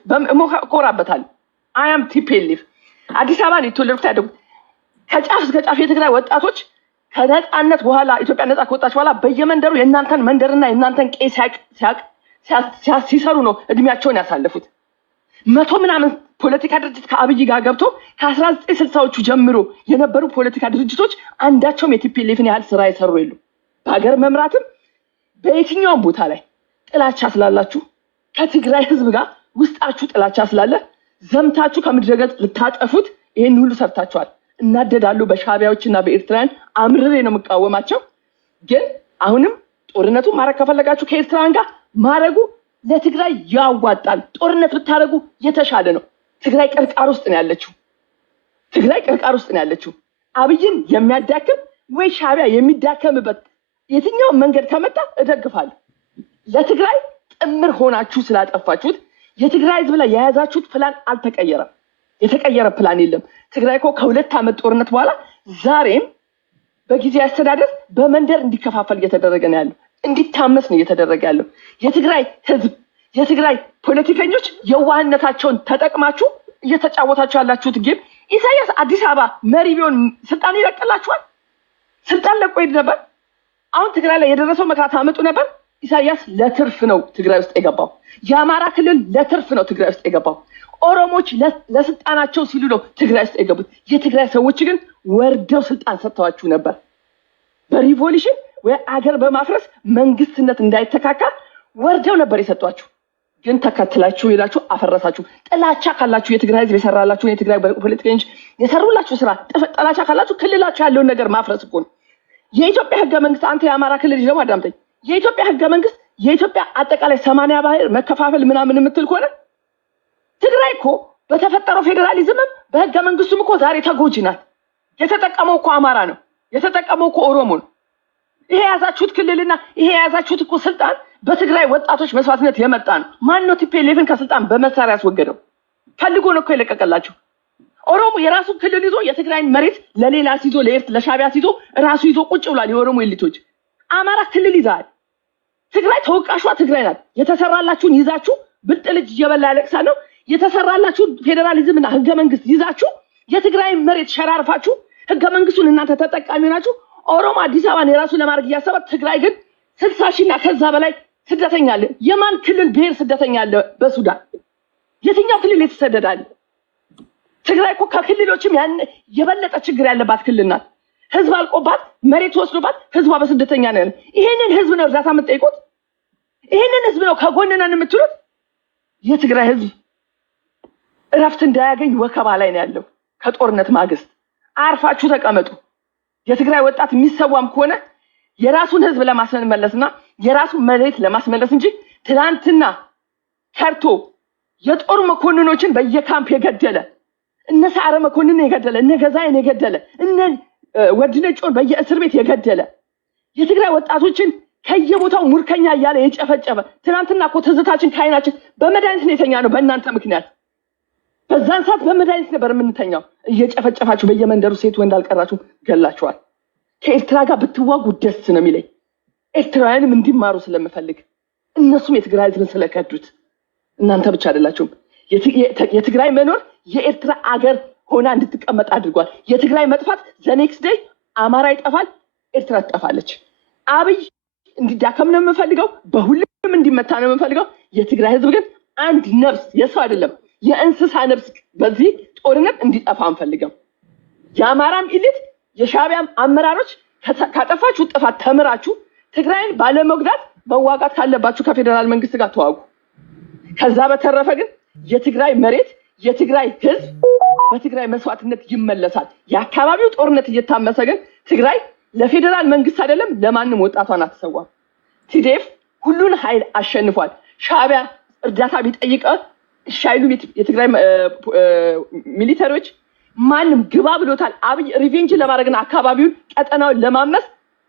እኮራበታለሁ። አም ቲፒኤልኤፍ አዲስ አበባ ነው የተወለድኩት ያደጉት። ከጫፍ እስከ ጫፍ የትግራይ ወጣቶች ከነፃነት በኋላ ኢትዮጵያ ነፃ ከወጣች በኋላ በየመንደሩ የእናንተን መንደርና የእናንተን ቄስ ሲሰሩ ነው እድሜያቸውን ያሳለፉት። 100 ምናምን ፖለቲካ ድርጅት ከአብይ ጋር ገብቶ ከ1960ዎቹ ጀምሮ የነበሩ ፖለቲካ ድርጅቶች አንዳቸውም የቲፒኤልኤፍን ያህል ስራ የሰሩ የሉ። በሀገር መምራትም በየትኛውም ቦታ ላይ ጥላቻ ስላላችሁ ከትግራይ ህዝብ ጋር ውስጣችሁ ጥላቻ ስላለ ዘምታችሁ ከምድረ ገጽ ልታጠፉት ይህን ሁሉ ሰርታችኋል። እናደዳሉ። በሻዕቢያዎችና በኤርትራውያን አምርሬ ነው የምቃወማቸው። ግን አሁንም ጦርነቱን ማድረግ ከፈለጋችሁ ከኤርትራውያን ጋር ማድረጉ ለትግራይ ያዋጣል። ጦርነት ብታደርጉ የተሻለ ነው። ትግራይ ቅርቃር ውስጥ ነው ያለችው። ትግራይ ቅርቃር ውስጥ ነው ያለችው። አብይን የሚያዳክም ወይ ሻዕቢያ የሚዳከምበት የትኛው መንገድ ከመጣ እደግፋለሁ። ለትግራይ ጥምር ሆናችሁ ስላጠፋችሁት የትግራይ ህዝብ ላይ የያዛችሁት ፕላን አልተቀየረም። የተቀየረ ፕላን የለም። ትግራይ እኮ ከ2 ዓመት ጦርነት በኋላ ዛሬም በጊዜያዊ አስተዳደር በመንደር እንዲከፋፈል እየተደረገ ነው ያለው። እንዲታመስ ነው እየተደረገ ያለው። የትግራይ ህዝብ የትግራይ ፖለቲከኞች የዋህነታቸውን ተጠቅማችሁ እየተጫወታችሁ ያላችሁት ጌም። ኢሳያስ አዲስ አበባ መሪ ቢሆን ስልጣን ይለቅላችኋል። ስልጣን ለቆ ሄድ ነበር። አሁን ትግራይ ላይ የደረሰው መከራ ታመጡ ነበር። ኢሳያስ ለትርፍ ነው ትግራይ ውስጥ የገባው። የአማራ ክልል ለትርፍ ነው ትግራይ ውስጥ የገባው። ኦሮሞች ለስልጣናቸው ሲሉ ነው ትግራይ ውስጥ የገቡት። የትግራይ ሰዎች ግን ወርደው ስልጣን ሰጥተዋችሁ ነበር። በሪቮሉሽን ወይ አገር በማፍረስ መንግስትነት እንዳይተካካ ወርደው ነበር የሰጧችሁ። ግን ተከትላችሁ ሄዳችሁ አፈረሳችሁ። ጥላቻ ካላችሁ የትግራይ ህዝብ የሰራላችሁ የትግራይ ፖለቲከኞች የሰሩላችሁ ስራ ጥላቻ ካላችሁ ክልላችሁ ያለውን ነገር ማፍረስ እኮ ነው። የኢትዮጵያ ህገ መንግስት አንተ የአማራ ክልል ደግሞ አዳምጠኝ። የኢትዮጵያ ህገ መንግስት የኢትዮጵያ አጠቃላይ 80 ባህር መከፋፈል ምናምን የምትል ከሆነ ትግራይ እኮ በተፈጠረው ፌዴራሊዝምም በህገ መንግስቱም እኮ ዛሬ ተጎጂ ናት። የተጠቀመው እኮ አማራ ነው። የተጠቀመው እኮ ኦሮሞ ነው። ይሄ የያዛችሁት ክልልና ይሄ የያዛችሁት እኮ ስልጣን በትግራይ ወጣቶች መስዋዕትነት የመጣ ነው። ማን ነው ቲፒኤልኤፍን ከስልጣን በመሳሪያ ያስወገደው? ፈልጎ ነው እኮ የለቀቀላችሁ። ኦሮሞ የራሱ ክልል ይዞ የትግራይን መሬት ለሌላ ሲዞ ለሻዕቢያ ሲዞ ራሱ ይዞ ቁጭ ብሏል። የኦሮሞ ኤሊቶች አማራ ክልል ይዛል። ትግራይ ተወቃሿ ትግራይ ናት። የተሰራላችሁን ይዛችሁ ብልጥ ልጅ እየበላ ያለቅሳል ነው። የተሰራላችሁ ፌዴራሊዝምና ህገ መንግስት ይዛችሁ የትግራይ መሬት ሸራርፋችሁ ህገ መንግስቱን እናንተ ተጠቃሚ ናችሁ። ኦሮሞ አዲስ አበባን የራሱ ለማድረግ እያሰበ ትግራይ ግን 60 ሺና ከዛ በላይ ስደተኛ አለ። የማን ክልል ብሔር ስደተኛ አለ? በሱዳን የትኛው ክልል የተሰደዳል? ትግራይ እኮ ከክልሎችም ያን የበለጠ ችግር ያለባት ክልል ናት። ህዝብ አልቆባት መሬት ወስዶባት ህዝቧ በስደተኛ ነው ያለ። ይሄንን ህዝብ ነው እርዳታ የምትጠይቁት? ይሄንን ህዝብ ነው ከጎንነን የምትሉት? የትግራይ ህዝብ እረፍት እንዳያገኝ ወከባ ላይ ነው ያለው። ከጦርነት ማግስት አርፋችሁ ተቀመጡ። የትግራይ ወጣት የሚሰዋም ከሆነ የራሱን ህዝብ ለማስመለስና የራሱን መሬት ለማስመለስ እንጂ ትናንትና ከርቶ የጦር መኮንኖችን በየካምፕ የገደለ እነ ሰዓረ መኮንን የገደለ እነ ገዛይን የገደለ እነ ወድነጮን በየእስር ቤት የገደለ የትግራይ ወጣቶችን ከየቦታው ሙርከኛ እያለ የጨፈጨፈ ትናንትና እኮ ትዝታችን ከዓይናችን በመድኃኒት ነው የተኛ ነው። በእናንተ ምክንያት በዛን ሰዓት በመድኃኒት ነበር የምንተኛው። እየጨፈጨፋችሁ በየመንደሩ ሴት ወንድ አልቀራችሁ ገላችኋል። ከኤርትራ ጋር ብትዋጉ ደስ ነው የሚለኝ። ኤርትራውያንም እንዲማሩ ስለምፈልግ እነሱም የትግራይ ህዝብን ስለከዱት እናንተ ብቻ አይደላችሁም። የትግራይ መኖር የኤርትራ አገር ሆና እንድትቀመጥ አድርጓል። የትግራይ መጥፋት ዘኔክስት ዴይ አማራ ይጠፋል፣ ኤርትራ ትጠፋለች። አብይ እንዲዳከም ነው የምፈልገው፣ በሁሉም እንዲመታ ነው የምፈልገው። የትግራይ ህዝብ ግን አንድ ነፍስ የሰው አይደለም የእንስሳ ነፍስ በዚህ ጦርነት እንዲጠፋ አንፈልግም። የአማራም ኢሊት የሻዕቢያም አመራሮች ካጠፋችሁ ጥፋት ተምራችሁ ትግራይን ባለመጉዳት መዋጋት ካለባችሁ ከፌዴራል መንግስት ጋር ተዋጉ። ከዛ በተረፈ ግን የትግራይ መሬት የትግራይ ህዝብ በትግራይ መስዋዕትነት ይመለሳል። የአካባቢው ጦርነት እየታመሰ ግን ትግራይ ለፌዴራል መንግስት አይደለም ለማንም ወጣቷን አትሰዋም። ቲዴፍ ሁሉን ኃይል አሸንፏል። ሻዕቢያ እርዳታ ቢጠይቀ ሻይሉ የትግራይ ሚሊተሪዎች ማንም ግባ ብሎታል። አብይ ሪቬንጅ ለማድረግና አካባቢውን ቀጠናውን ለማመስ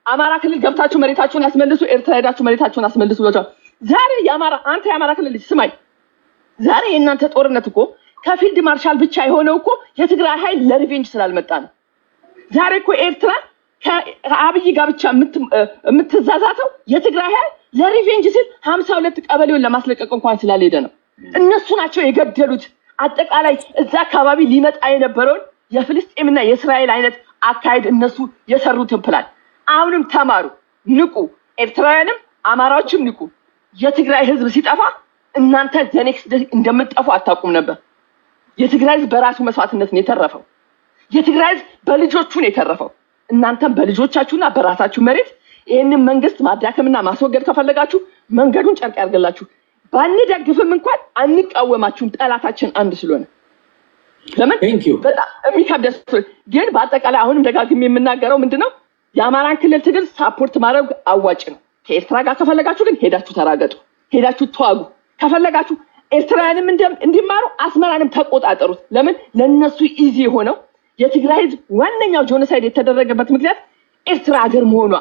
አማራ ክልል ገብታችሁ መሬታችሁን አስመልሱ፣ ኤርትራ ሄዳችሁ መሬታችሁን አስመልሱ ብሎታል። ዛሬ አንተ የአማራ ክልል ልጅ ስማኝ፣ ዛሬ የእናንተ ጦርነት እኮ ከፊልድ ማርሻል ብቻ የሆነው እኮ የትግራይ ኃይል ለሪቬንጅ ስላልመጣ ነው። ዛሬ እኮ ኤርትራ ከአብይ ጋር ብቻ የምትዛዛተው የትግራይ ኃይል ለሪቬንጅ ሲል 52 ቀበሌውን ለማስለቀቅ እንኳን ስላልሄደ ነው። እነሱ ናቸው የገደሉት። አጠቃላይ እዛ አካባቢ ሊመጣ የነበረውን የፍልስጤምና የእስራኤል አይነት አካሄድ እነሱ የሰሩትን ፕላን አሁንም ተማሩ፣ ንቁ። ኤርትራውያንም አማራዎችም ንቁ። የትግራይ ህዝብ ሲጠፋ እናንተ ዘኔክስት እንደምትጠፉ አታውቁም ነበር። የትግራይ ህዝብ በራሱ መስዋዕትነት ነው የተረፈው። የትግራይ ህዝብ በልጆቹ ነው የተረፈው። እናንተም በልጆቻችሁና በራሳችሁ መሬት ይህንን መንግስት ማዳከምና ማስወገድ ከፈለጋችሁ መንገዱን ጨርቅ ያርገላችሁ። ባንደግፍም እንኳን አንቃወማችሁም፣ ጠላታችን አንድ ስለሆነ። ለምን በጣም የሚከብደስ ግን በአጠቃላይ አሁንም ደጋግሜ የምናገረው ምንድነው የአማራን ክልል ትግል ሳፖርት ማድረግ አዋጭ ነው። ከኤርትራ ጋር ከፈለጋችሁ ግን ሄዳችሁ ተራገጡ፣ ሄዳችሁ ተዋጉ። ከፈለጋችሁ ኤርትራውያንም እንዲማሩ አስመራንም ተቆጣጠሩት። ለምን ለነሱ ኢዚ የሆነው የትግራይ ህዝብ ዋነኛው ጆኖሳይድ የተደረገበት ምክንያት ኤርትራ ሀገር መሆኗ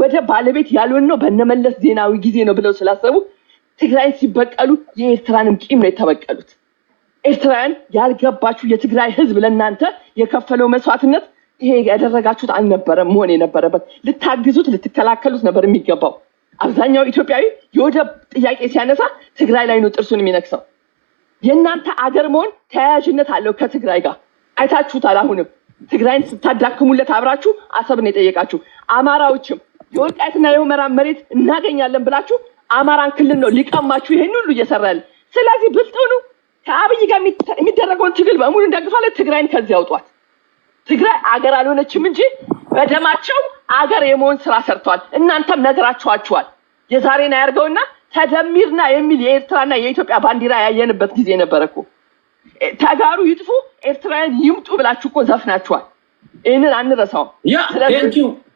ወደ ባለቤት ያልሆን ነው በነመለስ ዜናዊ ጊዜ ነው ብለው ስላሰቡ ትግራይን ሲበቀሉ የኤርትራንም ቂም ነው የተበቀሉት። ኤርትራውያን ያልገባችሁ የትግራይ ህዝብ ለእናንተ የከፈለው መስዋዕትነት ይሄ ያደረጋችሁት አልነበረም መሆን የነበረበት። ልታግዙት ልትከላከሉት ነበር የሚገባው። አብዛኛው ኢትዮጵያዊ የወደብ ጥያቄ ሲያነሳ ትግራይ ላይ ነው ጥርሱን የሚነክሰው። የእናንተ አገር መሆን ተያያዥነት አለው ከትግራይ ጋር አይታችሁታል። አሁንም ትግራይን ስታዳክሙለት አብራችሁ አሰብን የጠየቃችሁ አማራዎችም የወልቃይትና የሁመራ መሬት እናገኛለን ብላችሁ አማራን ክልል ነው ሊቀማችሁ ይሄን ሁሉ እየሰራል። ስለዚህ ብልጥኑ ከአብይ ጋር የሚደረገውን ትግል በሙሉ እንደግፋለን። ትግራይን ከዚህ ያውጧት። ትግራይ አገር አልሆነችም እንጂ በደማቸው አገር የመሆን ስራ ሰርተዋል። እናንተም ነግራችኋቸዋል። የዛሬን አያርገውና ተደሚርና የሚል የኤርትራና የኢትዮጵያ ባንዲራ ያየንበት ጊዜ ነበረ እኮ። ተጋሩ ይጥፉ ኤርትራውያን ይምጡ ብላችሁ እኮ ዘፍናችኋል። ይህንን አንረሳውም።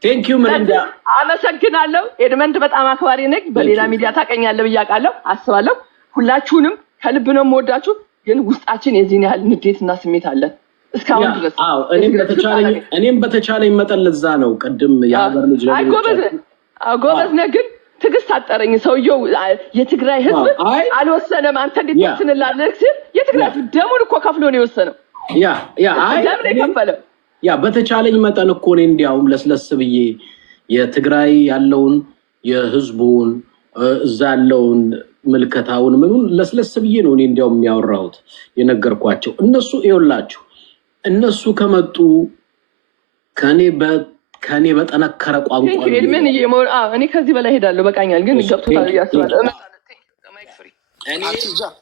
ቴንኪዩ ምንዳ አመሰግናለሁ። ኤድመንድ በጣም አክባሪ ነኝ። በሌላ ሚዲያ ታቀኛለህ ብዬ አውቃለሁ፣ አስባለሁ። ሁላችሁንም ከልብ ነው የምወዳችሁ። ግን ውስጣችን የዚህን ያህል ንዴትና ስሜት አለን እስካሁን ድረስ። እኔም በተቻለኝ መጠን ለዛ ነው ቅድም የሀገር ልጅ ጎበዝ ነህ፣ ግን ትዕግስት አጠረኝ። ሰውየው የትግራይ ህዝብ አልወሰነም። አንተ እንዴት ትወስንላለህ ሲል የትግራይ ህዝብ ደሙን እኮ ከፍሎ ነው የወሰነው። ለምን የከፈለው? በተቻለኝ መጠን እኮ እኔ እንዲያውም ለስለስ ብዬ የትግራይ ያለውን የህዝቡን እዛ ያለውን ምልከታውን ምኑን ለስለስ ብዬ ነው እኔ እንዲያውም የሚያወራሁት የነገርኳቸው። እነሱ ይኸውላችሁ እነሱ ከመጡ ከኔ በጠነከረ ቋንቋ እኔ ከዚህ በላይ ሄዳለሁ። በቃኛል። ግን ገብቶታል እያስባለሁ።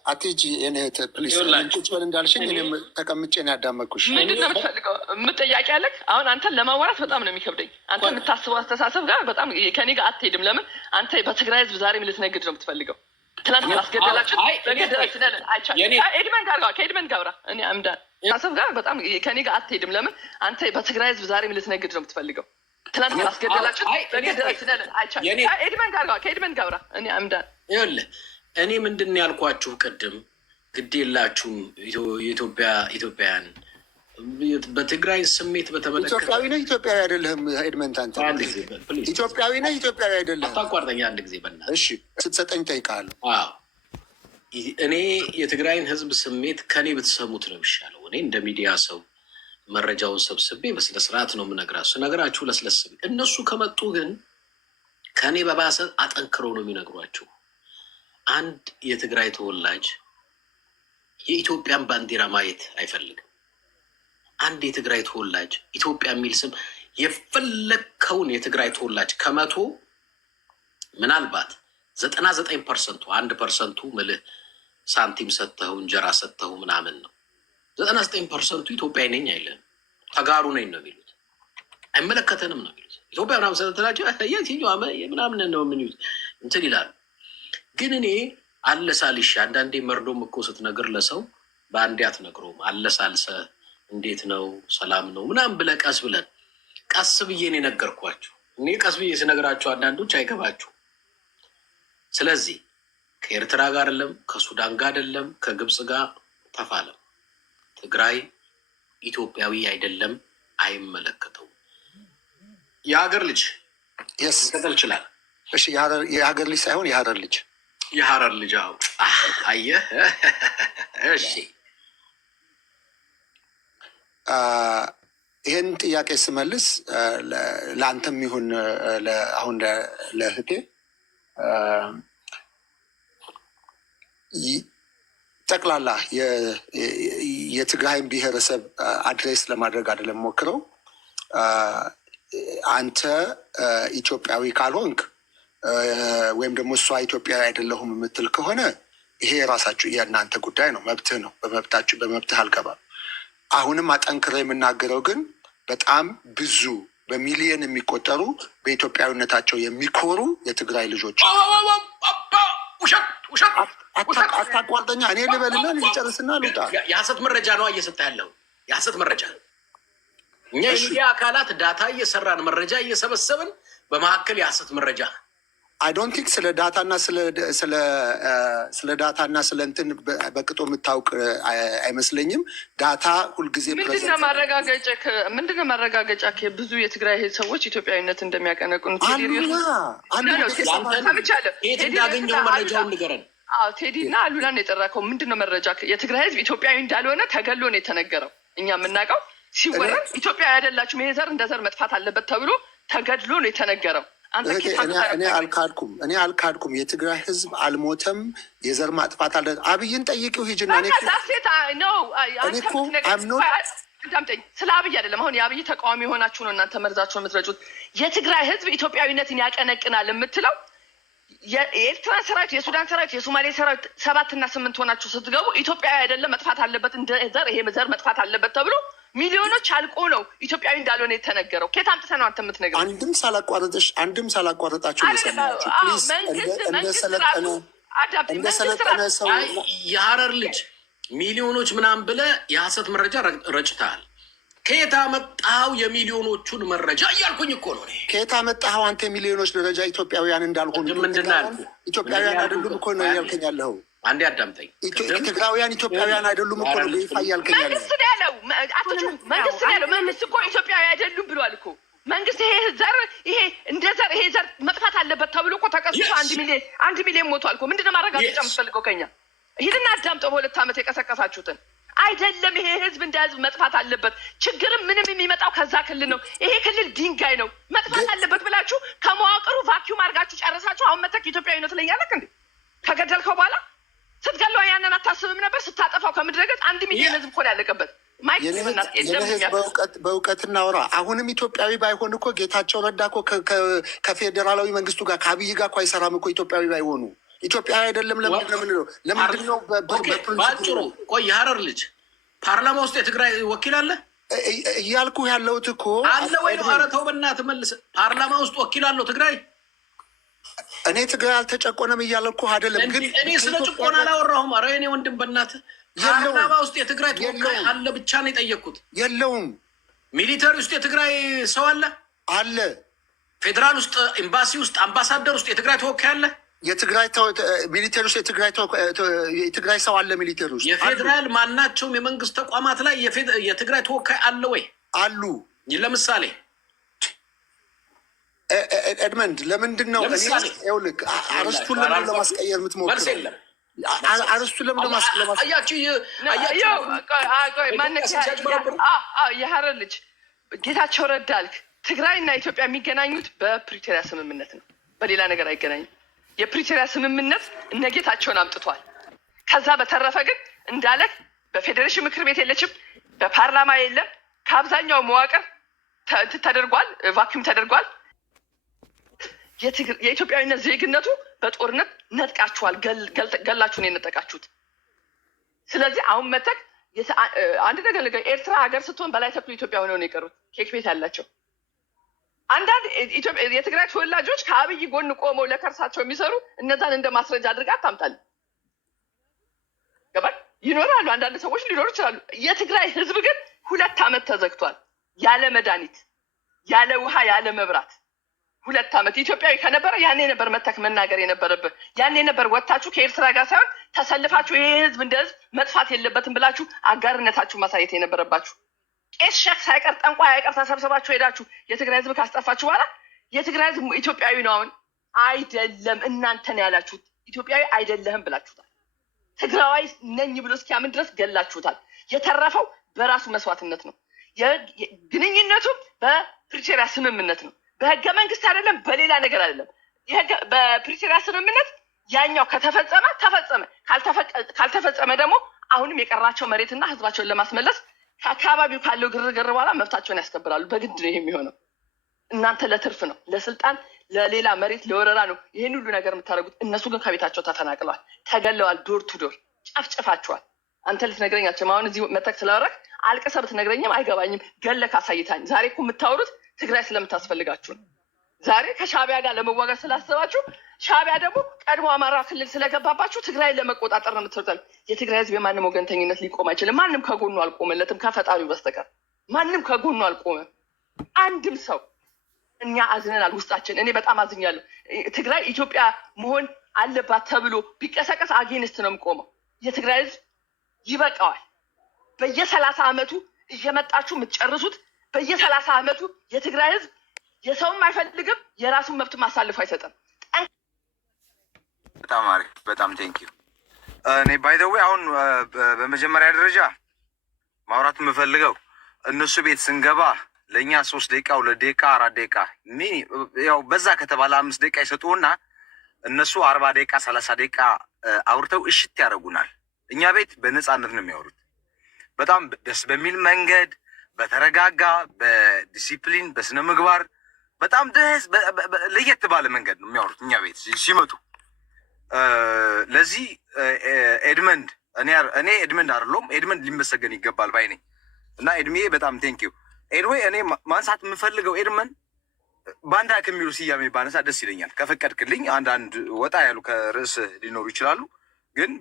አትሂጂ የኔ እህት ፕሊዝ። ቁጭ በል እንዳልሽኝ እኔም ተቀምጬ ነው ያዳመኩሽ። ምንድን ነው የምትፈልገው? የምትጠያቂ ያለክ? አሁን አንተን ለማዋራት በጣም ነው የሚከብደኝ። አንተ የምታስበው አስተሳሰብ ጋር በጣም ከኔ ጋር አትሄድም። ለምን አንተ በትግራይ ህዝብ ዛሬም ልትነግድ ነው የምትፈልገው? ትናንት አስገደላችሁ ከኤድመን ጋር እኔ አምዳን አሰብ ጋር በጣም ከኔ ጋር አትሄድም። ለምን አንተ በትግራይ ህዝብ ዛሬም ልትነግድ ነው የምትፈልገው? ትናንት አስገደላችሁ ከኤድመን ጋር እኔ አምዳን ይኸውልህ እኔ ምንድን ያልኳችሁ ቅድም ግድ የላችሁም ኢትዮጵያውያን በትግራይ ስሜት በተመለከተ ኢትዮጵያዊ ነህ ኢትዮጵያዊ አይደለህም? ኤድመንት አንተ ኢትዮጵያዊ ነህ ኢትዮጵያዊ አይደለህም? አታቋርጠኝ አንድ ጊዜ በእናትህ። እሺ ስትሰጠኝ እጠይቅሃለሁ። እኔ የትግራይን ህዝብ ስሜት ከኔ ብትሰሙት ነው የሚሻለው። እኔ እንደ ሚዲያ ሰው መረጃውን ሰብስቤ በስነስርዓት ነው የምነግራችሁ። ነገራችሁ ለስለስ እነሱ ከመጡ ግን ከእኔ በባሰ አጠንክረው ነው የሚነግሯቸው። አንድ የትግራይ ተወላጅ የኢትዮጵያን ባንዲራ ማየት አይፈልግም። አንድ የትግራይ ተወላጅ ኢትዮጵያ የሚል ስም የፈለግከውን የትግራይ ተወላጅ ከመቶ ምናልባት 99%፣ 1% ምልህ ሳንቲም ሰጥተው እንጀራ ሰጥተው ምናምን ነው። 99% ኢትዮጵያዊ ነኝ አይልም፣ ተጋሩ ነኝ ነው የሚሉት። አይመለከተንም ነው የሚሉት። ኢትዮጵያ ምናምን ስለተላቸው የትኛው ምናምን ነው የሚሉት እንትን ይላሉ። ግን እኔ አለሳልሽ አንዳንዴ መርዶም እኮ ስትነግር ለሰው በአንዴ አትነግረውም። አለሳልሰ እንዴት ነው ሰላም ነው ምናምን ብለህ ቀስ ብዬ ነው የነገርኳቸው። እኔ ቀስ ብዬ ስነግራቸው አንዳንዶች አይገባችሁ። ስለዚህ ከኤርትራ ጋር አይደለም፣ ከሱዳን ጋር አይደለም፣ ከግብፅ ጋር ተፋለም። ትግራይ ኢትዮጵያዊ አይደለም፣ አይመለከተውም። የሀገር ልጅ ቀጠል ይችላል። እሺ፣ የሀገር ልጅ ሳይሆን የሀረር ልጅ የሀረር ልጅ አየህ። እሺ፣ ይህን ጥያቄ ስመልስ ለአንተም ይሁን አሁን ለእህቴ ጠቅላላ የትግራይን ብሔረሰብ አድሬስ ለማድረግ አይደለም ሞክረው። አንተ ኢትዮጵያዊ ካልሆንክ ወይም ደግሞ እሷ ኢትዮጵያዊ አይደለሁም የምትል ከሆነ ይሄ የራሳችሁ የእናንተ ጉዳይ ነው፣ መብትህ ነው። በመብትህ አልገባም። አሁንም አጠንክረ የምናገረው ግን በጣም ብዙ በሚሊየን የሚቆጠሩ በኢትዮጵያዊነታቸው የሚኮሩ የትግራይ ልጆች አታቋርጠኛ። እኔ ልበልና ልጨርስና ልውጣ። የሀሰት መረጃ ነው እየሰጠ ያለው የሀሰት መረጃ። እኛ የሚዲያ አካላት ዳታ እየሰራን መረጃ እየሰበሰብን በመካከል የሀሰት መረጃ አይ ዶንት ቲንክ ስለ ዳታና ስለ ዳታና ስለ እንትን በቅጦ የምታውቅ አይመስለኝም። ዳታ ሁልጊዜ ምንድነው ማረጋገጫ ብዙ የትግራይ ሰዎች ኢትዮጵያዊነት እንደሚያቀነቅኑ እንዳገኘው መረጃውን ንገረን። ቴዲ እና አሉላን የጠራከው ምንድነው መረጃ? የትግራይ ህዝብ ኢትዮጵያዊ እንዳልሆነ ተገሎ ነው የተነገረው። እኛ የምናውቀው ሲወረን ኢትዮጵያዊ አይደላችሁም፣ ይሄ ዘር እንደ ዘር መጥፋት አለበት ተብሎ ተገድሎ ነው የተነገረው። እኔ አልካድኩም። የትግራይ ህዝብ አልሞተም። የዘር ማጥፋት አለ። አብይን ጠይቂው ሂጅና። ስለ አብይ አይደለም። አሁን የአብይ ተቃዋሚ የሆናችሁ ነው እናንተ መርዛችሁን የምትረጩት። የትግራይ ህዝብ ኢትዮጵያዊነትን ያቀነቅናል የምትለው የኤርትራን ሰራዊት፣ የሱዳን ሰራዊት፣ የሶማሌ ሰራዊት 7 እና 8 ሆናችሁ ስትገቡ ኢትዮጵያዊ አይደለም መጥፋት አለበት እንደ ዘር ይሄ ዘር መጥፋት አለበት ተብሎ ሚሊዮኖች አልቆ ነው ኢትዮጵያዊ እንዳልሆነ የተነገረው። ከየት አምጥተህ ነው አንተ የምትነግረው? አንድም ሳላቋረጣችሁ እንደሰለጠነ ሰው የሀረር ልጅ ሚሊዮኖች ምናምን ብለህ የሀሰት መረጃ ረጭተሃል። ከየት አመጣኸው የሚሊዮኖቹን መረጃ እያልኩኝ እኮ ነው። ከየት አመጣኸው አንተ የሚሊዮኖች ደረጃ ኢትዮጵያውያን እንዳልሆኑ? ኢትዮጵያውያን አይደሉም እኮ ነው እያልከኝ ያለኸው። አንዴ አዳምጠኝ። ትግራውያን ኢትዮጵያውያን አይደሉም እኮ ነው በይፋ እያልከኝ ያለኸው። መንግስት ያለው መንግስት እኮ ኢትዮጵያዊ አይደሉም ብሏል እኮ መንግስት። ይሄ ዘር ይሄ እንደ ዘር ይሄ ዘር መጥፋት አለበት ተብሎ እኮ ተቀስሶ 1 ሚሊዮን ሞቷል እኮ። ምንድነው ማረጋገጫ የምትፈልገው ከኛ? ይሄንን አዳምጠው። በ2 ዓመት የቀሰቀሳችሁትን አይደለም። ይሄ ህዝብ እንደ ህዝብ መጥፋት አለበት። ችግርም ምንም የሚመጣው ከዛ ክልል ነው። ይሄ ክልል ድንጋይ ነው መጥፋት አለበት ብላችሁ ከመዋቅሩ ቫኪዩም አድርጋችሁ ጨረሳችሁ። አሁን መተክ ኢትዮጵያዊነት ለኛለክ እንዴ? ከገደልከው በኋላ ስትገለው ያንን አታስብም ነበር? ስታጠፋው ከምድረ ገጽ 1 ሚሊዮን ህዝብ እኮ ያለቀበት በእውቀት እናውራ። አሁንም ኢትዮጵያዊ ባይሆን እኮ ጌታቸው ረዳ እኮ ከፌዴራላዊ መንግስቱ ጋር ከአብይ ጋር እኮ አይሰራም እኮ ኢትዮጵያዊ ባይሆኑ። ኢትዮጵያዊ አይደለም ለምንድን ነው የምንለው? ለምንድን ነው በአጭሩ? ቆይ የሀረር ልጅ ፓርላማ ውስጥ የትግራይ ወኪል አለ እያልኩ ያለሁት እኮ አለ ወይ? ኧረ ተው በእናትህ መልስ። ፓርላማ ውስጥ ወኪል አለው ትግራይ? እኔ ትግራይ አልተጨቆነም እያልኩ አይደለም። ግን እኔ ስለ ጭቆና አላወራሁም። ኧረ የእኔ ወንድም በእናትህ ፓርላማ ውስጥ የትግራይ ተወካይ አለ ብቻ ነው የጠየቅኩት። የለውም። ሚሊተሪ ውስጥ የትግራይ ሰው አለ። ፌዴራል ውስጥ ኤምባሲ ውስጥ አምባሳደር ውስጥ የትግራይ ተወካይ አለ። ሚሊተሪ ውስጥ የትግራይ ሰው አለ። ሚሊተሪ ውስጥ የፌዴራል ማናቸውም የመንግስት ተቋማት ላይ የትግራይ ተወካይ አለ ወይ? አሉ። ለምሳሌ ኤድመንድ ለምንድን ነው አርስቱን ለምን ለማስቀየር የምትሞክረው? አርስቱን ለምን የሀረር ልጅ ጌታቸው ረዳ አልክ። ትግራይና ኢትዮጵያ የሚገናኙት በፕሪቶሪያ ስምምነት ነው። በሌላ ነገር አይገናኝም። የፕሪቶሪያ ስምምነት እነጌታቸውን አምጥቷል። ከዛ በተረፈ ግን እንዳለ በፌዴሬሽን ምክር ቤት የለችም፣ በፓርላማ የለም። ከአብዛኛው መዋቅር ተደርጓል፣ ቫኪዩም ተደርጓል። የኢትዮጵያዊነት ዜግነቱ በጦርነት ነጥቃችኋል፣ ገላችሁን የነጠቃችሁት። ስለዚህ አሁን መተክ አንድ ነገር ኤርትራ ሀገር ስትሆን በላይ ተክሉ ኢትዮጵያ ሆነው ነው የቀሩት፣ ኬክ ቤት ያላቸው። አንዳንድ የትግራይ ተወላጆች ከአብይ ጎን ቆመው ለከርሳቸው የሚሰሩ እነዛን እንደ ማስረጃ አድርጋ አታምጣለን። ገባል ይኖራሉ፣ አንዳንድ ሰዎች ሊኖሩ ይችላሉ። የትግራይ ህዝብ ግን 2 ዓመት ተዘግቷል፣ ያለ መድኃኒት፣ ያለ ውሃ፣ ያለ መብራት 2 ዓመት። ኢትዮጵያዊ ከነበረ ያኔ ነበር መተክ መናገር የነበረብህ። ያኔ ነበር ወጥታችሁ ከኤርትራ ጋር ሳይሆን ተሰልፋችሁ ይሄ ህዝብ እንደ ህዝብ መጥፋት የለበትም ብላችሁ አጋርነታችሁ ማሳየት የነበረባችሁ። ቄስ ሸክ ሳይቀር ጠንቋይ ሳይቀር ተሰብስባችሁ ሄዳችሁ የትግራይ ህዝብ ካስጠፋችሁ በኋላ የትግራይ ህዝብ ኢትዮጵያዊ ነው አሁን አይደለም እናንተን ያላችሁት ኢትዮጵያዊ አይደለህም ብላችሁታል። ትግራዋይ ነኝ ብሎ እስኪያምን ድረስ ገላችሁታል። የተረፈው በራሱ መስዋዕትነት ነው። ግንኙነቱ በፕሪቶሪያ ስምምነት ነው። በህገ መንግስት አይደለም፣ በሌላ ነገር አይደለም። በፕሪቶሪያ ስምምነት ያኛው ከተፈጸመ ተፈጸመ፣ ካልተፈጸመ ደግሞ አሁንም የቀራቸው መሬትና ህዝባቸውን ለማስመለስ ከአካባቢው ካለው ግርግር በኋላ መብታቸውን ያስከብራሉ። በግድ ነው የሚሆነው። እናንተ ለትርፍ ነው፣ ለስልጣን፣ ለሌላ መሬት፣ ለወረራ ነው ይሄን ሁሉ ነገር የምታደርጉት። እነሱ ግን ከቤታቸው ተፈናቅለዋል፣ ተገለዋል፣ ዶር ቱ ዶር ጨፍጭፋቸዋል። አንተ ልትነግረኛቸው አሁን እዚህ መተክ ስለወረክ አልቅሰህ ብትነግረኝም አይገባኝም። ገለህ አሳይታኝ። ዛሬ እኮ የምታወሩት ትግራይ ስለምታስፈልጋችሁ ነው። ዛሬ ከሻዕቢያ ጋር ለመዋጋት ስላሰባችሁ፣ ሻዕቢያ ደግሞ ቀድሞ አማራ ክልል ስለገባባችሁ ትግራይ ለመቆጣጠር ነው የምትወጣው። የትግራይ ህዝብ የማንም ወገንተኝነት ሊቆም አይችልም። ማንም ከጎኑ አልቆመለትም ከፈጣሪው በስተቀር ማንም ከጎኑ አልቆመም። አንድም ሰው እኛ አዝነናል፣ ውስጣችን። እኔ በጣም አዝኛለሁ። ትግራይ ኢትዮጵያ መሆን አለባት ተብሎ ቢቀሰቀስ አጌንስት ነው የምቆመው። የትግራይ ህዝብ ይበቃዋል። በየ30 ዓመቱ እየመጣችሁ የምትጨርሱት፣ በየ30 ዓመቱ የትግራይ ህዝብ የሰውም አይፈልግም፣ የራሱን መብት ማሳልፍ አይሰጥም። በጣም አሪፍ፣ በጣም ቴንኪዩ። እኔ ባይ ዘ ዌይ አሁን በመጀመሪያ ደረጃ ማውራት የምፈልገው እነሱ ቤት ስንገባ ለእኛ 3 ደቂቃ 2 ደቂቃ 4 ደቂቃ ያው በዛ ከተባለ 5 ደቂቃ ይሰጡና እነሱ 40 ደቂቃ 30 ደቂቃ አውርተው እሽት ያደርጉናል። እኛ ቤት በነፃነት ነው የሚያወሩት። በጣም ደስ በሚል መንገድ፣ በተረጋጋ በዲሲፕሊን፣ በስነ ምግባር በጣም ደስ ለየት ባለ መንገድ ነው የሚያወሩት እኛ ቤት ሲመጡ። ለዚህ ኤድመንድ እኔ ኤድመንድ አይደለሁም፣ ኤድመንድ ሊመሰገን ይገባል ባይ ነኝ እና ኤድሜ በጣም ቴንኪዩ። ኤድዌይ እኔ ማንሳት የምፈልገው ኤድመን ባንዳ ከሚሉ ስያሜ ባነሳ ደስ ይለኛል ከፈቀድክልኝ። አንዳንድ ወጣ ያሉ ከርዕስ ሊኖሩ ይችላሉ፣ ግን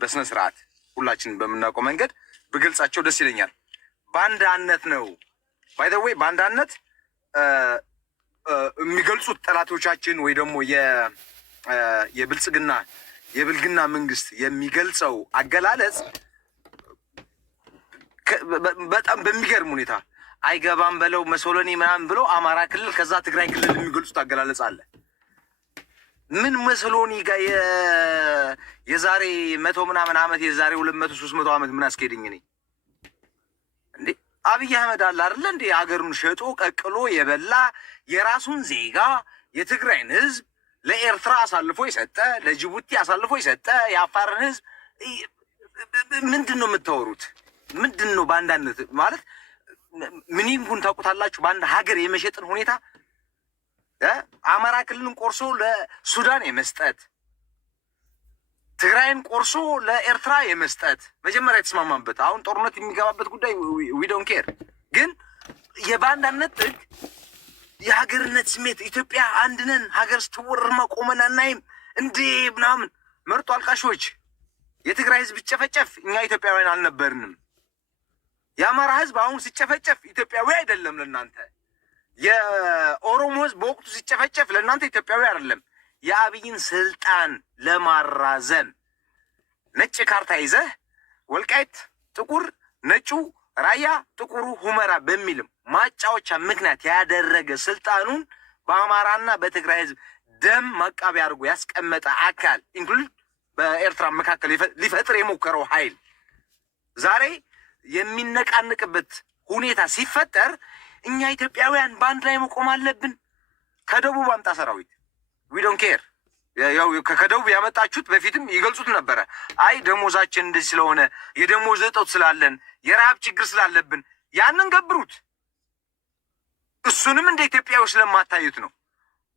በስነ ስርዓት ሁላችንን በምናውቀው መንገድ ብገልጻቸው ደስ ይለኛል። ባንዳነት ነው ባይ ዘ ዌይ ባንዳነት የሚገልጹት ጠላቶቻችን ወይ ደግሞ የብልግና መንግስት የሚገልጸው አገላለጽ በጣም በሚገርም ሁኔታ አይገባም በለው መሶሎኒ ምናምን ብለው አማራ ክልል ከዛ ትግራይ ክልል የሚገልጹት አገላለጽ አለ። ምን መሶሎኒ ጋር የዛሬ 100 ምናምን ዓመት የዛሬ 200 300 ዓመት ምን አስኬድኝ እኔ እንዴ? አብይ አህመድ አለ አይደለ እንዴ? ሀገሩን ሸጦ ቀቅሎ የበላ የራሱን ዜጋ የትግራይን ህዝብ ለኤርትራ አሳልፎ የሰጠ፣ ለጅቡቲ አሳልፎ የሰጠ የአፋርን ህዝብ ምንድን ነው የምታወሩት? ምንድን ነው በአንዳነት ማለት? ምኒንጉን ታውቁታላችሁ? በአንድ ሀገር የመሸጥን ሁኔታ አማራ ክልልን ቆርሶ ለሱዳን የመስጠት፣ ትግራይን ቆርሶ ለኤርትራ የመስጠት መጀመሪያ የተስማማበት፣ አሁን ጦርነት የሚገባበት ጉዳይ ዊ ዶንት ኬር። ግን የባንዳነት ጥግ የሀገርነት ስሜት ኢትዮጵያ አንድነን ሀገር ስትወርማ ቆመን አናይም እንዴ ምናምን መርጦ አልቃሾች። የትግራይ ህዝብ ሲጨፈጨፍ እኛ ኢትዮጵያውያን አልነበርንም። የአማራ ህዝብ አሁን ሲጨፈጨፍ ኢትዮጵያዊ አይደለም ለእናንተ። የኦሮሞ ህዝብ በወቅቱ ሲጨፈጨፍ ለእናንተ ኢትዮጵያዊ አይደለም። የአብይን ስልጣን ለማራዘም ነጭ ካርታ ይዘህ ወልቃይት ጥቁር፣ ነጩ ራያ፣ ጥቁሩ ሁመራ በሚልም ማጫወቻ ምክንያት ያደረገ ስልጣኑን በአማራና በትግራይ ህዝብ ደም ማቃቢያ አድርጎ ያስቀመጠ አካል ኢንክሉድ በኤርትራ መካከል ሊፈጥር የሞከረው ኃይል ዛሬ የሚነቃንቅበት ሁኔታ ሲፈጠር እኛ ኢትዮጵያውያን በአንድ ላይ መቆም አለብን። ከደቡብ አምጣ ሰራዊት ዊ ዶንት ኬር። ያው ከደቡብ ያመጣችሁት በፊትም ይገልጹት ነበረ። አይ ደሞዛችን እንደዚህ ስለሆነ የደሞዝ እጦት ስላለን የረሃብ ችግር ስላለብን ያንን ገብሩት። እሱንም እንደ ኢትዮጵያዊ ስለማታዩት ነው።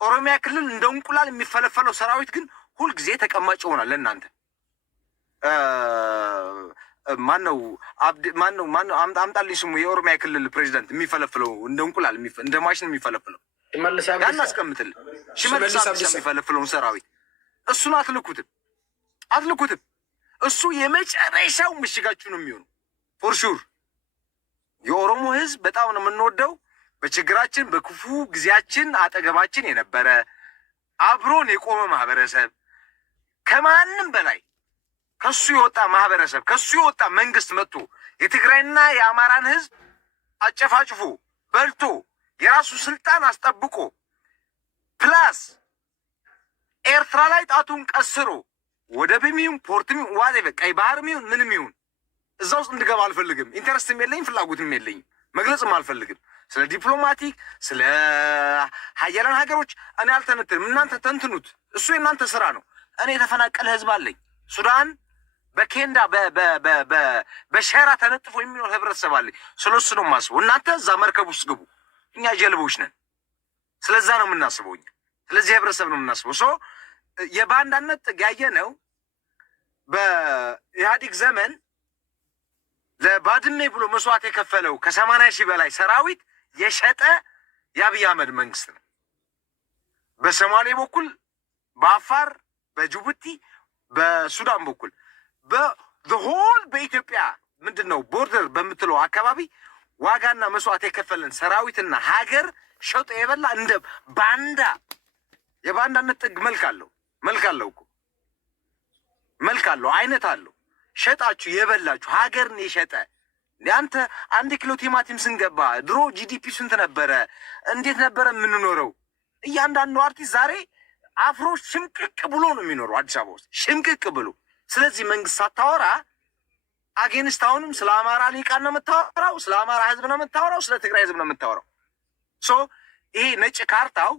ኦሮሚያ ክልል እንደ እንቁላል የሚፈለፈለው ሰራዊት ግን ሁልጊዜ ተቀማጭ ይሆናል ለእናንተ። ማነው አምጣልኝ ስሙ የኦሮሚያ ክልል ፕሬዚዳንት የሚፈለፍለው እንደ እንቁላል እንደ ማሽን የሚፈለፍለው ያን አስቀምጥልህ። ሽመልስ አብዲሳ የሚፈለፍለውን ሰራዊት እሱን አትልኩትም። እሱ የመጨረሻው ምሽጋችሁ ነው የሚሆኑ ፎር ሹር። የኦሮሞ ህዝብ በጣም ነው የምንወደው። በችግራችን በክፉ ጊዜያችን አጠገባችን የነበረ አብሮን የቆመ ማህበረሰብ፣ ከማንም በላይ ከሱ የወጣ ማህበረሰብ፣ ከሱ የወጣ መንግስት መጥቶ የትግራይና የአማራን ህዝብ አጨፋጭፎ በልቶ የራሱ ስልጣን አስጠብቆ ፕላስ ኤርትራ ላይ ጣቱን ቀስሮ ወደብም ይሁን ፖርትም ዋቴቨር ቀይ ባህርም ይሁን ምንም ይሁን እዛ ውስጥ እንድገባ አልፈልግም። ኢንተረስትም የለኝም፣ ፍላጎትም የለኝም፣ መግለጽም አልፈልግም። ስለ ዲፕሎማቲክ ስለ ሀያላን ሀገሮች እኔ አልተነትንም። እናንተ ተንትኑት፣ እሱ የእናንተ ስራ ነው። እኔ የተፈናቀለ ህዝብ አለኝ። ሱዳን በኬንዳ በሸራ ተነጥፎ የሚኖር ህብረተሰብ አለኝ። ስለሱ ነው የማስበው። እናንተ እዛ መርከብ ውስጥ ግቡ፣ እኛ ጀልቦች ነን። ስለዛ ነው የምናስበው እኛ፣ ስለዚህ ህብረተሰብ ነው የምናስበው። ሶ የባንዳነት ጥግ ያየነው በኢህአዴግ ዘመን ለባድሜ ብሎ መስዋዕት የከፈለው ከ80,000 በላይ ሰራዊት የሸጠ የአብይ አህመድ መንግስት ነው። በሶማሌ በኩል፣ በአፋር፣ በጅቡቲ፣ በሱዳን በኩል በሆል በኢትዮጵያ ምንድን ነው ቦርደር በምትለው አካባቢ ዋጋና መስዋዕት የከፈለን ሰራዊትና ሀገር ሸጦ የበላ እንደ ባንዳ። የባንዳነት ጥግ መልክ አለው እኮ መልክ አለው፣ አይነት አለው። ሸጣችሁ የበላችሁ ሀገርን የሸጠ አንተ 1 ኪሎ ቲማቲም ስንገባ ድሮ ጂዲፒ ስንት ነበረ? እንዴት ነበረ የምንኖረው? እያንዳንዱ አርቲስት ዛሬ አፍሮ ሽምቅቅ ብሎ ነው የሚኖረው አዲስ አበባ ውስጥ ሽምቅቅ ብሎ። ስለዚህ መንግስት ሳታወራ አጌንስት አሁንም ስለ አማራ ሊቃን ነው የምታወራው፣ ስለ አማራ ህዝብ ነው የምታወራው፣ ስለ ትግራይ ህዝብ ነው የምታወራው። ሶ ይሄ ነጭ ካርታው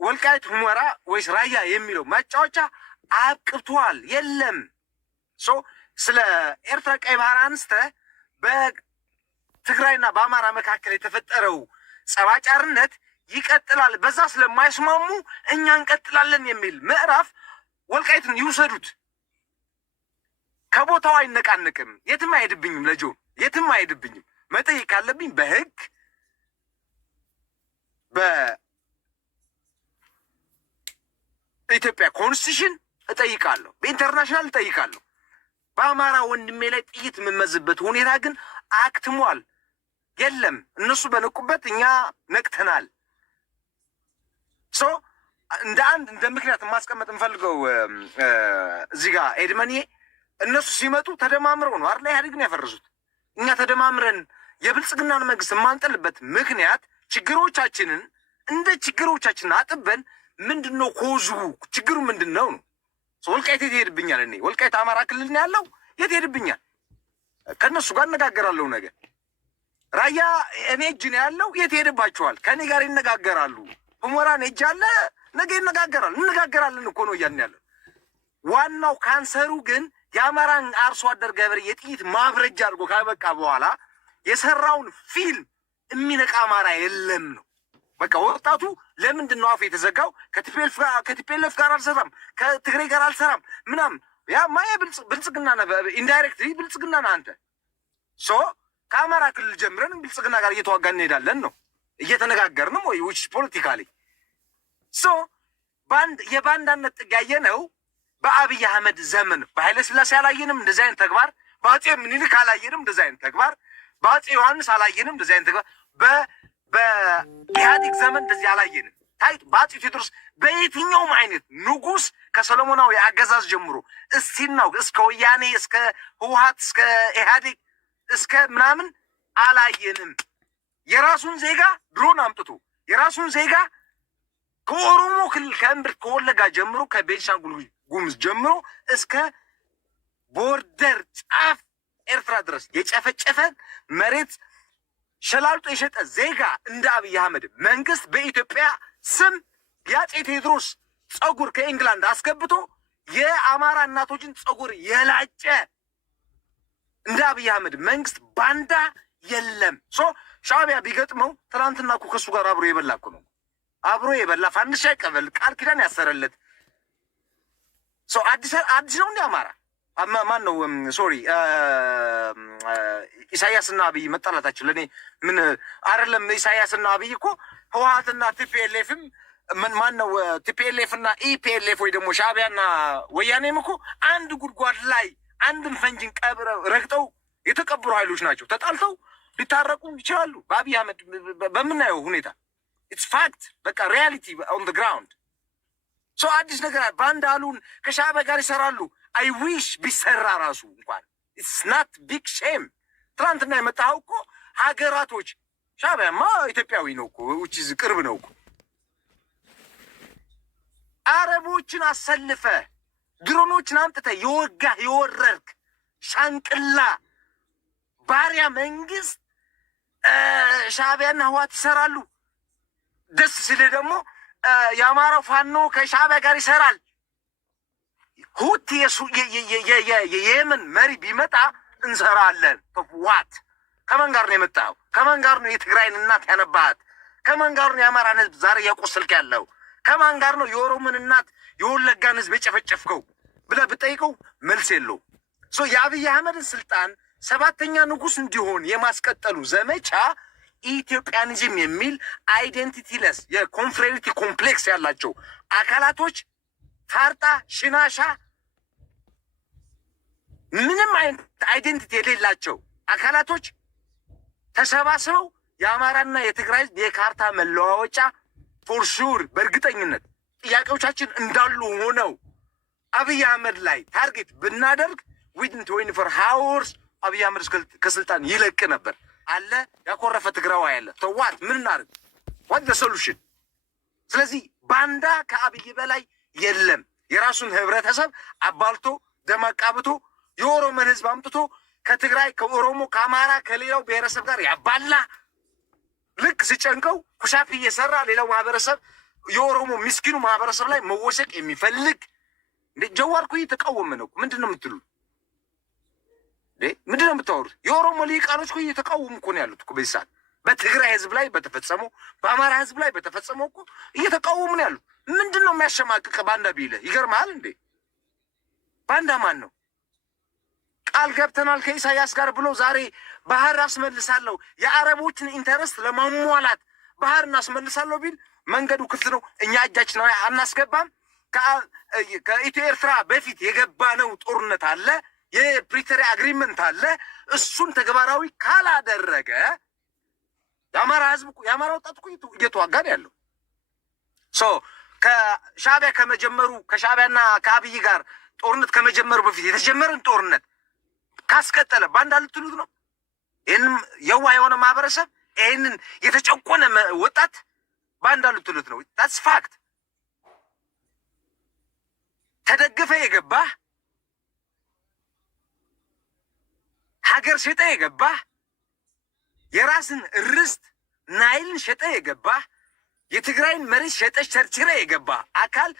ወልቃይት ሁመራ ወይስ ራያ የሚለው ማጫወቻ አብቅቷል፣ የለም። ሶ ስለ ኤርትራ ቀይ ባህር አንስተ በትግራይና በአማራ መካከል የተፈጠረው ጸባጫርነት ይቀጥላል። በዛ ስለማይስማሙ እኛ እንቀጥላለን የሚል ምዕራፍ ወልቃይትን ይውሰዱት። ከቦታው አይነቃነቅም፣ የትም አይሄድብኝም። ለጆን የትም አይሄድብኝም። መጠየቅ ካለብኝ በህግ በኢትዮጵያ ኮንስቲቱሽን እጠይቃለሁ፣ በኢንተርናሽናል እጠይቃለሁ። በአማራ ወንድሜ ላይ ጥይት የምመዝበት ሁኔታ ግን አክትሟል። የለም እነሱ በነቁበት እኛ ነቅተናል። ሶ እንደ ምክንያት ማስቀመጥ የምፈልገው እዚህ ጋር ኤድመንዬ እነሱ ሲመጡ ተደማምረው ነው አይደል ኢህአዴግን ያፈረሱት። እኛ ተደማምረን የብልጽግናን መንግስት የማንጠልበት ምክንያት ችግሮቻችንን እንደ ችግሮቻችንን አጥበን ምንድን ነው ኮዙ ችግሩ ምንድን ነው ነው። ወልቃይት የት ሄድብኛል? እኔ ወልቃይት አማራ ክልል ነው ያለው፣ የት ሄድብኛል? ከእነሱ ጋር እነጋገራለሁ። ነገር ራያ እኔ እጅ ነው ያለው፣ የት ሄድባቸዋል? ከእኔ ጋር ይነጋገራሉ። ሁመራን እጅ አለ፣ ነገ ይነጋገራሉ። እንነጋገራለን እኮ ነው እያልን ያለው። ዋናው ካንሰሩ ግን የአማራን አርሶ አደር ገበሬ የጥይት ማብረጃ አድርጎ ካበቃ በኋላ የሰራውን ፊልም የሚነቃ አማራ የለም ነው። በቃ ወጣቱ ለምንድን ነው አፍ የተዘጋው? ከቲፒኤልኤፍ ጋር አልሰራም፣ ከትግሬ ጋር አልሰራም ምናምን። ያ ማየ ብልጽግና ኢንዳይሬክትሊ ብልጽግና ነህ አንተ። ሶ ከአማራ ክልል ጀምረን ብልጽግና ጋር እየተዋጋን እንሄዳለን ነው እየተነጋገርንም ወይ ውጭ ፖለቲካሊ። ሶ የባንዳነት ጥግ ያየነው በአብይ አህመድ ዘመን። በኃይለ ስላሴ አላየንም እንደዚህ አይነት ተግባር። በአፄ ምኒልክ አላየንም እንደዚህ አይነት ተግባር። በአፄ ዮሐንስ አላየንም እንደዚህ አይነት ተግባር። በኢህአዴግ ዘመን እንደዚህ አላየንም። ታይት በአፄ ቴዎድሮስ በየትኛውም አይነት ንጉስ ከሰሎሞናዊ አገዛዝ ጀምሮ እስቲናው እስከ ወያኔ እስከ ህወሀት እስከ ኢህአዴግ እስከ ምናምን አላየንም። የራሱን ዜጋ ድሮን አምጥቶ የራሱን ዜጋ ከኦሮሞ ክልል ከእምብርት ከወለጋ ጀምሮ ከቤንሻንጉል ጉሙዝ ጀምሮ እስከ ቦርደር ጫፍ ኤርትራ ድረስ የጨፈጨፈ መሬት ሸላልጦ የሸጠ ዜጋ እንደ አብይ አህመድ መንግስት በኢትዮጵያ ስም የአፄ ቴዎድሮስ ጸጉር ከኢንግላንድ አስገብቶ የአማራ እናቶችን ጸጉር የላጨ እንደ አብይ አህመድ መንግስት ባንዳ የለም። ሻዕቢያ ቢገጥመው ትናንትና እኮ ከሱ ጋር አብሮ የበላ እኮ ነው። አብሮ የበላ ፋንድሻ ይቀበል ቃል ኪዳን ያሰረለት አዲስ ነው እንደ አማራ ማን ነው? ሶሪ ኢሳያስና አብይ መጣላታችን ለእኔ ምን አይደለም። ኢሳያስና አብይ እኮ ህወሓትና ቲፒኤልኤፍም ማን ነው? ቲፒኤልኤፍ እና ኢፒኤልኤፍ ወይ ደግሞ ሻዕቢያና ወያኔም እኮ አንድ ጉድጓድ ላይ አንድን ፈንጅን ቀብረው ረግጠው የተቀበሩ ኃይሎች ናቸው። ተጣልተው ሊታረቁ ይችላሉ። በአብይ አህመድ በምናየው ሁኔታ ኢትስ ፋክት፣ በቃ ሪያሊቲ ኦን ዘ ግራውንድ። አዲስ ነገር ባንድ አሉን ከሻዕቢያ ጋር ይሰራሉ። አይ ዊሽ ቢሰራ ራሱ እንኳን ኢትስ ናት ቢግ ሼም። ትናንትና የመጣኸው እኮ ሀገራቶች ሻዕቢያማ ኢትዮጵያዊ ነው እኮ ውጭ ቅርብ ነው እኮ። አረቦችን አሰልፈ ድሮኖችን አምጥተ የወጋህ የወረርክ ሻንቅላ ባሪያ መንግስት ሻዕቢያና ህወሓት ይሰራሉ። ደስ ሲል ደግሞ የአማራው ፋኖ ከሻዕቢያ ጋር ይሰራል። ሁቲ የየመን መሪ ቢመጣ እንሰራለን። ዋት ከማን ጋር ነው የመጣው? ከማን ጋር ነው የትግራይን እናት ያነባት? ከማን ጋር ነው የአማራን ህዝብ ዛሬ እያቆሰልክ ያለው? ከማን ጋር ነው የኦሮሞን እናት የወለጋን ህዝብ የጨፈጨፍከው ብለህ ብጠይቀው መልስ የለው። የአብይ አህመድን ስልጣን ሰባተኛ ንጉስ እንዲሆን የማስቀጠሉ ዘመቻ ኢትዮጵያኒዝም የሚል አይዴንቲቲለስ የኮንፍሬሪቲ ኮምፕሌክስ ያላቸው አካላቶች ፋርጣ፣ ሽናሻ፣ ምንም አይነት አይዴንቲቲ የሌላቸው አካላቶች ተሰባስበው የአማራና የትግራይ የካርታ መለዋወጫ ፎር ሹር በእርግጠኝነት ጥያቄዎቻችን እንዳሉ ሆነው አብይ አህመድ ላይ ታርጌት ብናደርግ ዊድን 24 ሃወርስ አብይ አህመድ ከስልጣን ይለቅ ነበር። አለ ያኮረፈ ትግራዋይ አለ። ተዋት ምን እናድርግ? ዋት ዘ ሶሉሽን? ስለዚህ ባንዳ ከአብይ በላይ የለም። የራሱን ህብረተሰብ አባልቶ ደም አቃብቶ የኦሮሞን ህዝብ አምጥቶ ከትግራይ ከኦሮሞ ከአማራ ከሌላው ብሔረሰብ ጋር ያባላ ልክ ሲጨንቀው ኩሻፕ እየሰራ ሌላው ማህበረሰብ የኦሮሞ ምስኪኑ ማህበረሰብ ላይ መወሸቅ የሚፈልግ እንዴ ጀዋር እኮ እየተቃወመ ነው። ምንድን ነው የምትሉ? ምንድን ነው የምታወሩት? የኦሮሞ ሊቃኖች እኮ እየተቃወሙ እኮ ነው ያሉት እኮ በዚህ ሰዓት በትግራይ ህዝብ ላይ በተፈጸመው በአማራ ህዝብ ላይ በተፈጸመው እኮ እየተቃወሙ ነው ያሉት። ምንድን ነው የሚያሸማቅቅ ባንዳ ቢልህ ይገርምሃል እንዴ? ባንዳ ማን ነው? ቃል ገብተናል ከኢሳያስ ጋር ብሎ ዛሬ ባህር አስመልሳለሁ የአረቦችን ኢንተረስት ለማሟላት ባህር እናስመልሳለሁ ቢል መንገዱ ክፍት ነው። እኛ እጃችን አናስገባም። ከኢትዮ ኤርትራ በፊት የገባነው ጦርነት አለ፣ የፕሪቶሪያ አግሪመንት አለ። እሱን ተግባራዊ ካላደረገ የአማራ ህዝብ የአማራ ወጣት እኮ እየተዋጋን ያለው ከሻዕቢያና ከአብይ ጋር ጦርነት ከመጀመሩ በፊት የተጀመረን ጦርነት ካስቀጠለ ባንዳ ልትሉት ነው? ይህንም የዋህ የሆነ ማህበረሰብ ይህንን የተጨቆነ ወጣት ባንዳ ልትሉት ነው? ታትስ ፋክት። ተደግፈ የገባህ ሀገር ሸጠ የገባህ የራስን ርስት ናይልን ሸጠ የገባህ የትግራይን መሬት ሸጠች ቸርችረ የገባህ አካል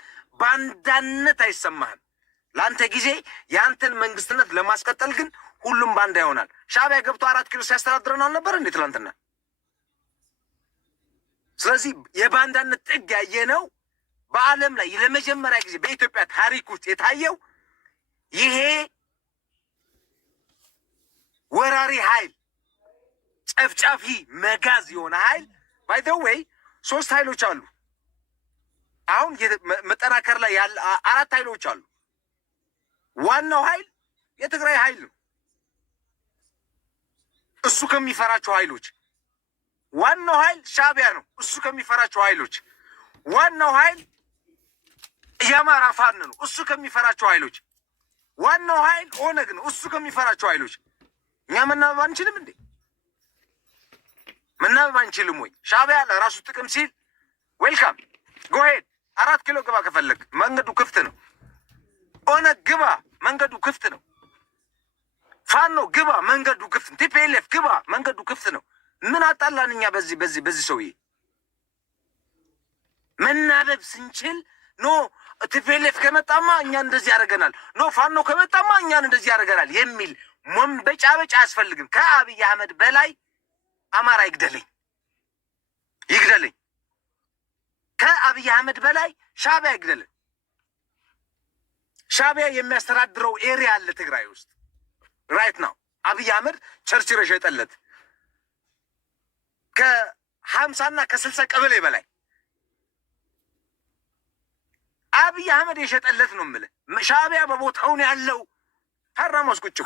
ባንዳነት አይሰማህም። ለአንተ ጊዜ የአንተን መንግስትነት ለማስቀጠል ግን ሁሉም ባንዳ ይሆናል። ሻዕቢያ ገብቶ 4 ኪሎ ሲያስተዳድረን አልነበር እንዴ ትላንትና? ስለዚህ የባንዳነት ጥግ ያየነው በዓለም ላይ ለመጀመሪያ ጊዜ በኢትዮጵያ ታሪክ ውስጥ የታየው ይሄ ወራሪ ኃይል ጨፍጫፊ መጋዝ የሆነ ኃይል ባይ ዘ ዌይ 3 ኃይሎች አሉ። አሁን መጠናከር ላይ ያለ 4 ኃይሎች አሉ። ዋናው ኃይል የትግራይ ኃይል ነው። እሱ ከሚፈራቸው ኃይሎች ዋናው ኃይል ሻዕቢያ ነው። እሱ ከሚፈራቸው ኃይሎች ዋናው ኃይል የአማራ ፋኖ ነው። እሱ ከሚፈራቸው ኃይሎች ዋናው ኃይል ኦነግ ነው። እሱ ከሚፈራቸው ኃይሎች እኛ መናበብ አንችልም እንዴ? መናበብ አንችልም ወይ? ሻዕቢያ ለራሱ ጥቅም ሲል ዌልካም ጎሄድ 4 ኪሎ ግባ ከፈለግ መንገዱ ክፍት ነው። ኦነግ ግባ መንገዱ ክፍት ነው። ፋኖ ግባ መንገዱ ክፍት ነው። ቲፒኤልኤፍ ግባ መንገዱ ክፍት ነው። ምን አጣላን እኛ በዚህ ሰውዬ? መናበብ ስንችል ኖ ቲፒኤልኤፍ ከመጣማ እኛን እንደዚህ ያደርገናል፣ ኖ ፋኖ ከመጣማ እኛን እንደዚህ ያደርገናል የሚል መንበጫበጫ አያስፈልግም። ከአብይ አህመድ በላይ አማራ ይግደለኝ ይግደለኝ። ከአብይ አህመድ በላይ ሻዕቢያ ይግደለኝ። ሻዕቢያ የሚያስተዳድረው ኤሪያ አለ ትግራይ ውስጥ ራይት ናው። አብይ አህመድ ቸርችሮ የሸጠለት ከ50 እና ከ60 ቀበሌ በላይ አብይ አህመድ የሸጠለት ነው የምልህ። ሻዕቢያ በቦታው ነው ያለው። ሀራማስ ቁጭ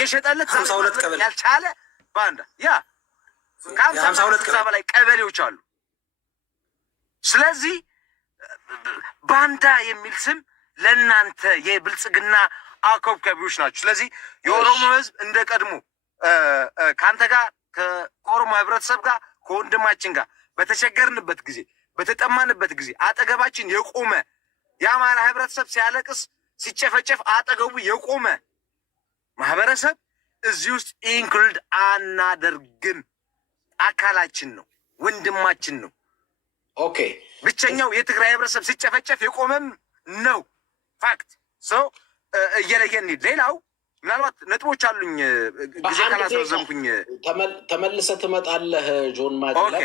የሸጠለት 52 ቀበሌ ያልቻለ ባንዳ ያ ከ52 በላይ ቀበሌዎች አሉ። ስለዚህ ባንዳ የሚል ስም ለእናንተ የብልጽግና አኮብካቢዎች ናቸው። ስለዚህ የኦሮሞ ህዝብ እንደ ቀድሞ ከአንተ ጋር ከኦሮሞ ህብረተሰብ ጋር ከወንድማችን ጋር በተቸገርንበት ጊዜ በተጠማንበት ጊዜ አጠገባችን የቆመ የአማራ ህብረተሰብ ሲያለቅስ ሲጨፈጨፍ አጠገቡ የቆመ ማህበረሰብ እዚህ ውስጥ ኢንክሉድ አናደርግም። አካላችን ነው፣ ወንድማችን ነው። ኦኬ ብቸኛው የትግራይ ህብረተሰብ ሲጨፈጨፍ የቆመም ነው። ፋክት ሰው እየለየን ሌላው ምናልባት ነጥቦች አሉኝ ጊዜ ካላስረዘምኩኝ ተመልሰህ ትመጣለህ ጆን ማድረግ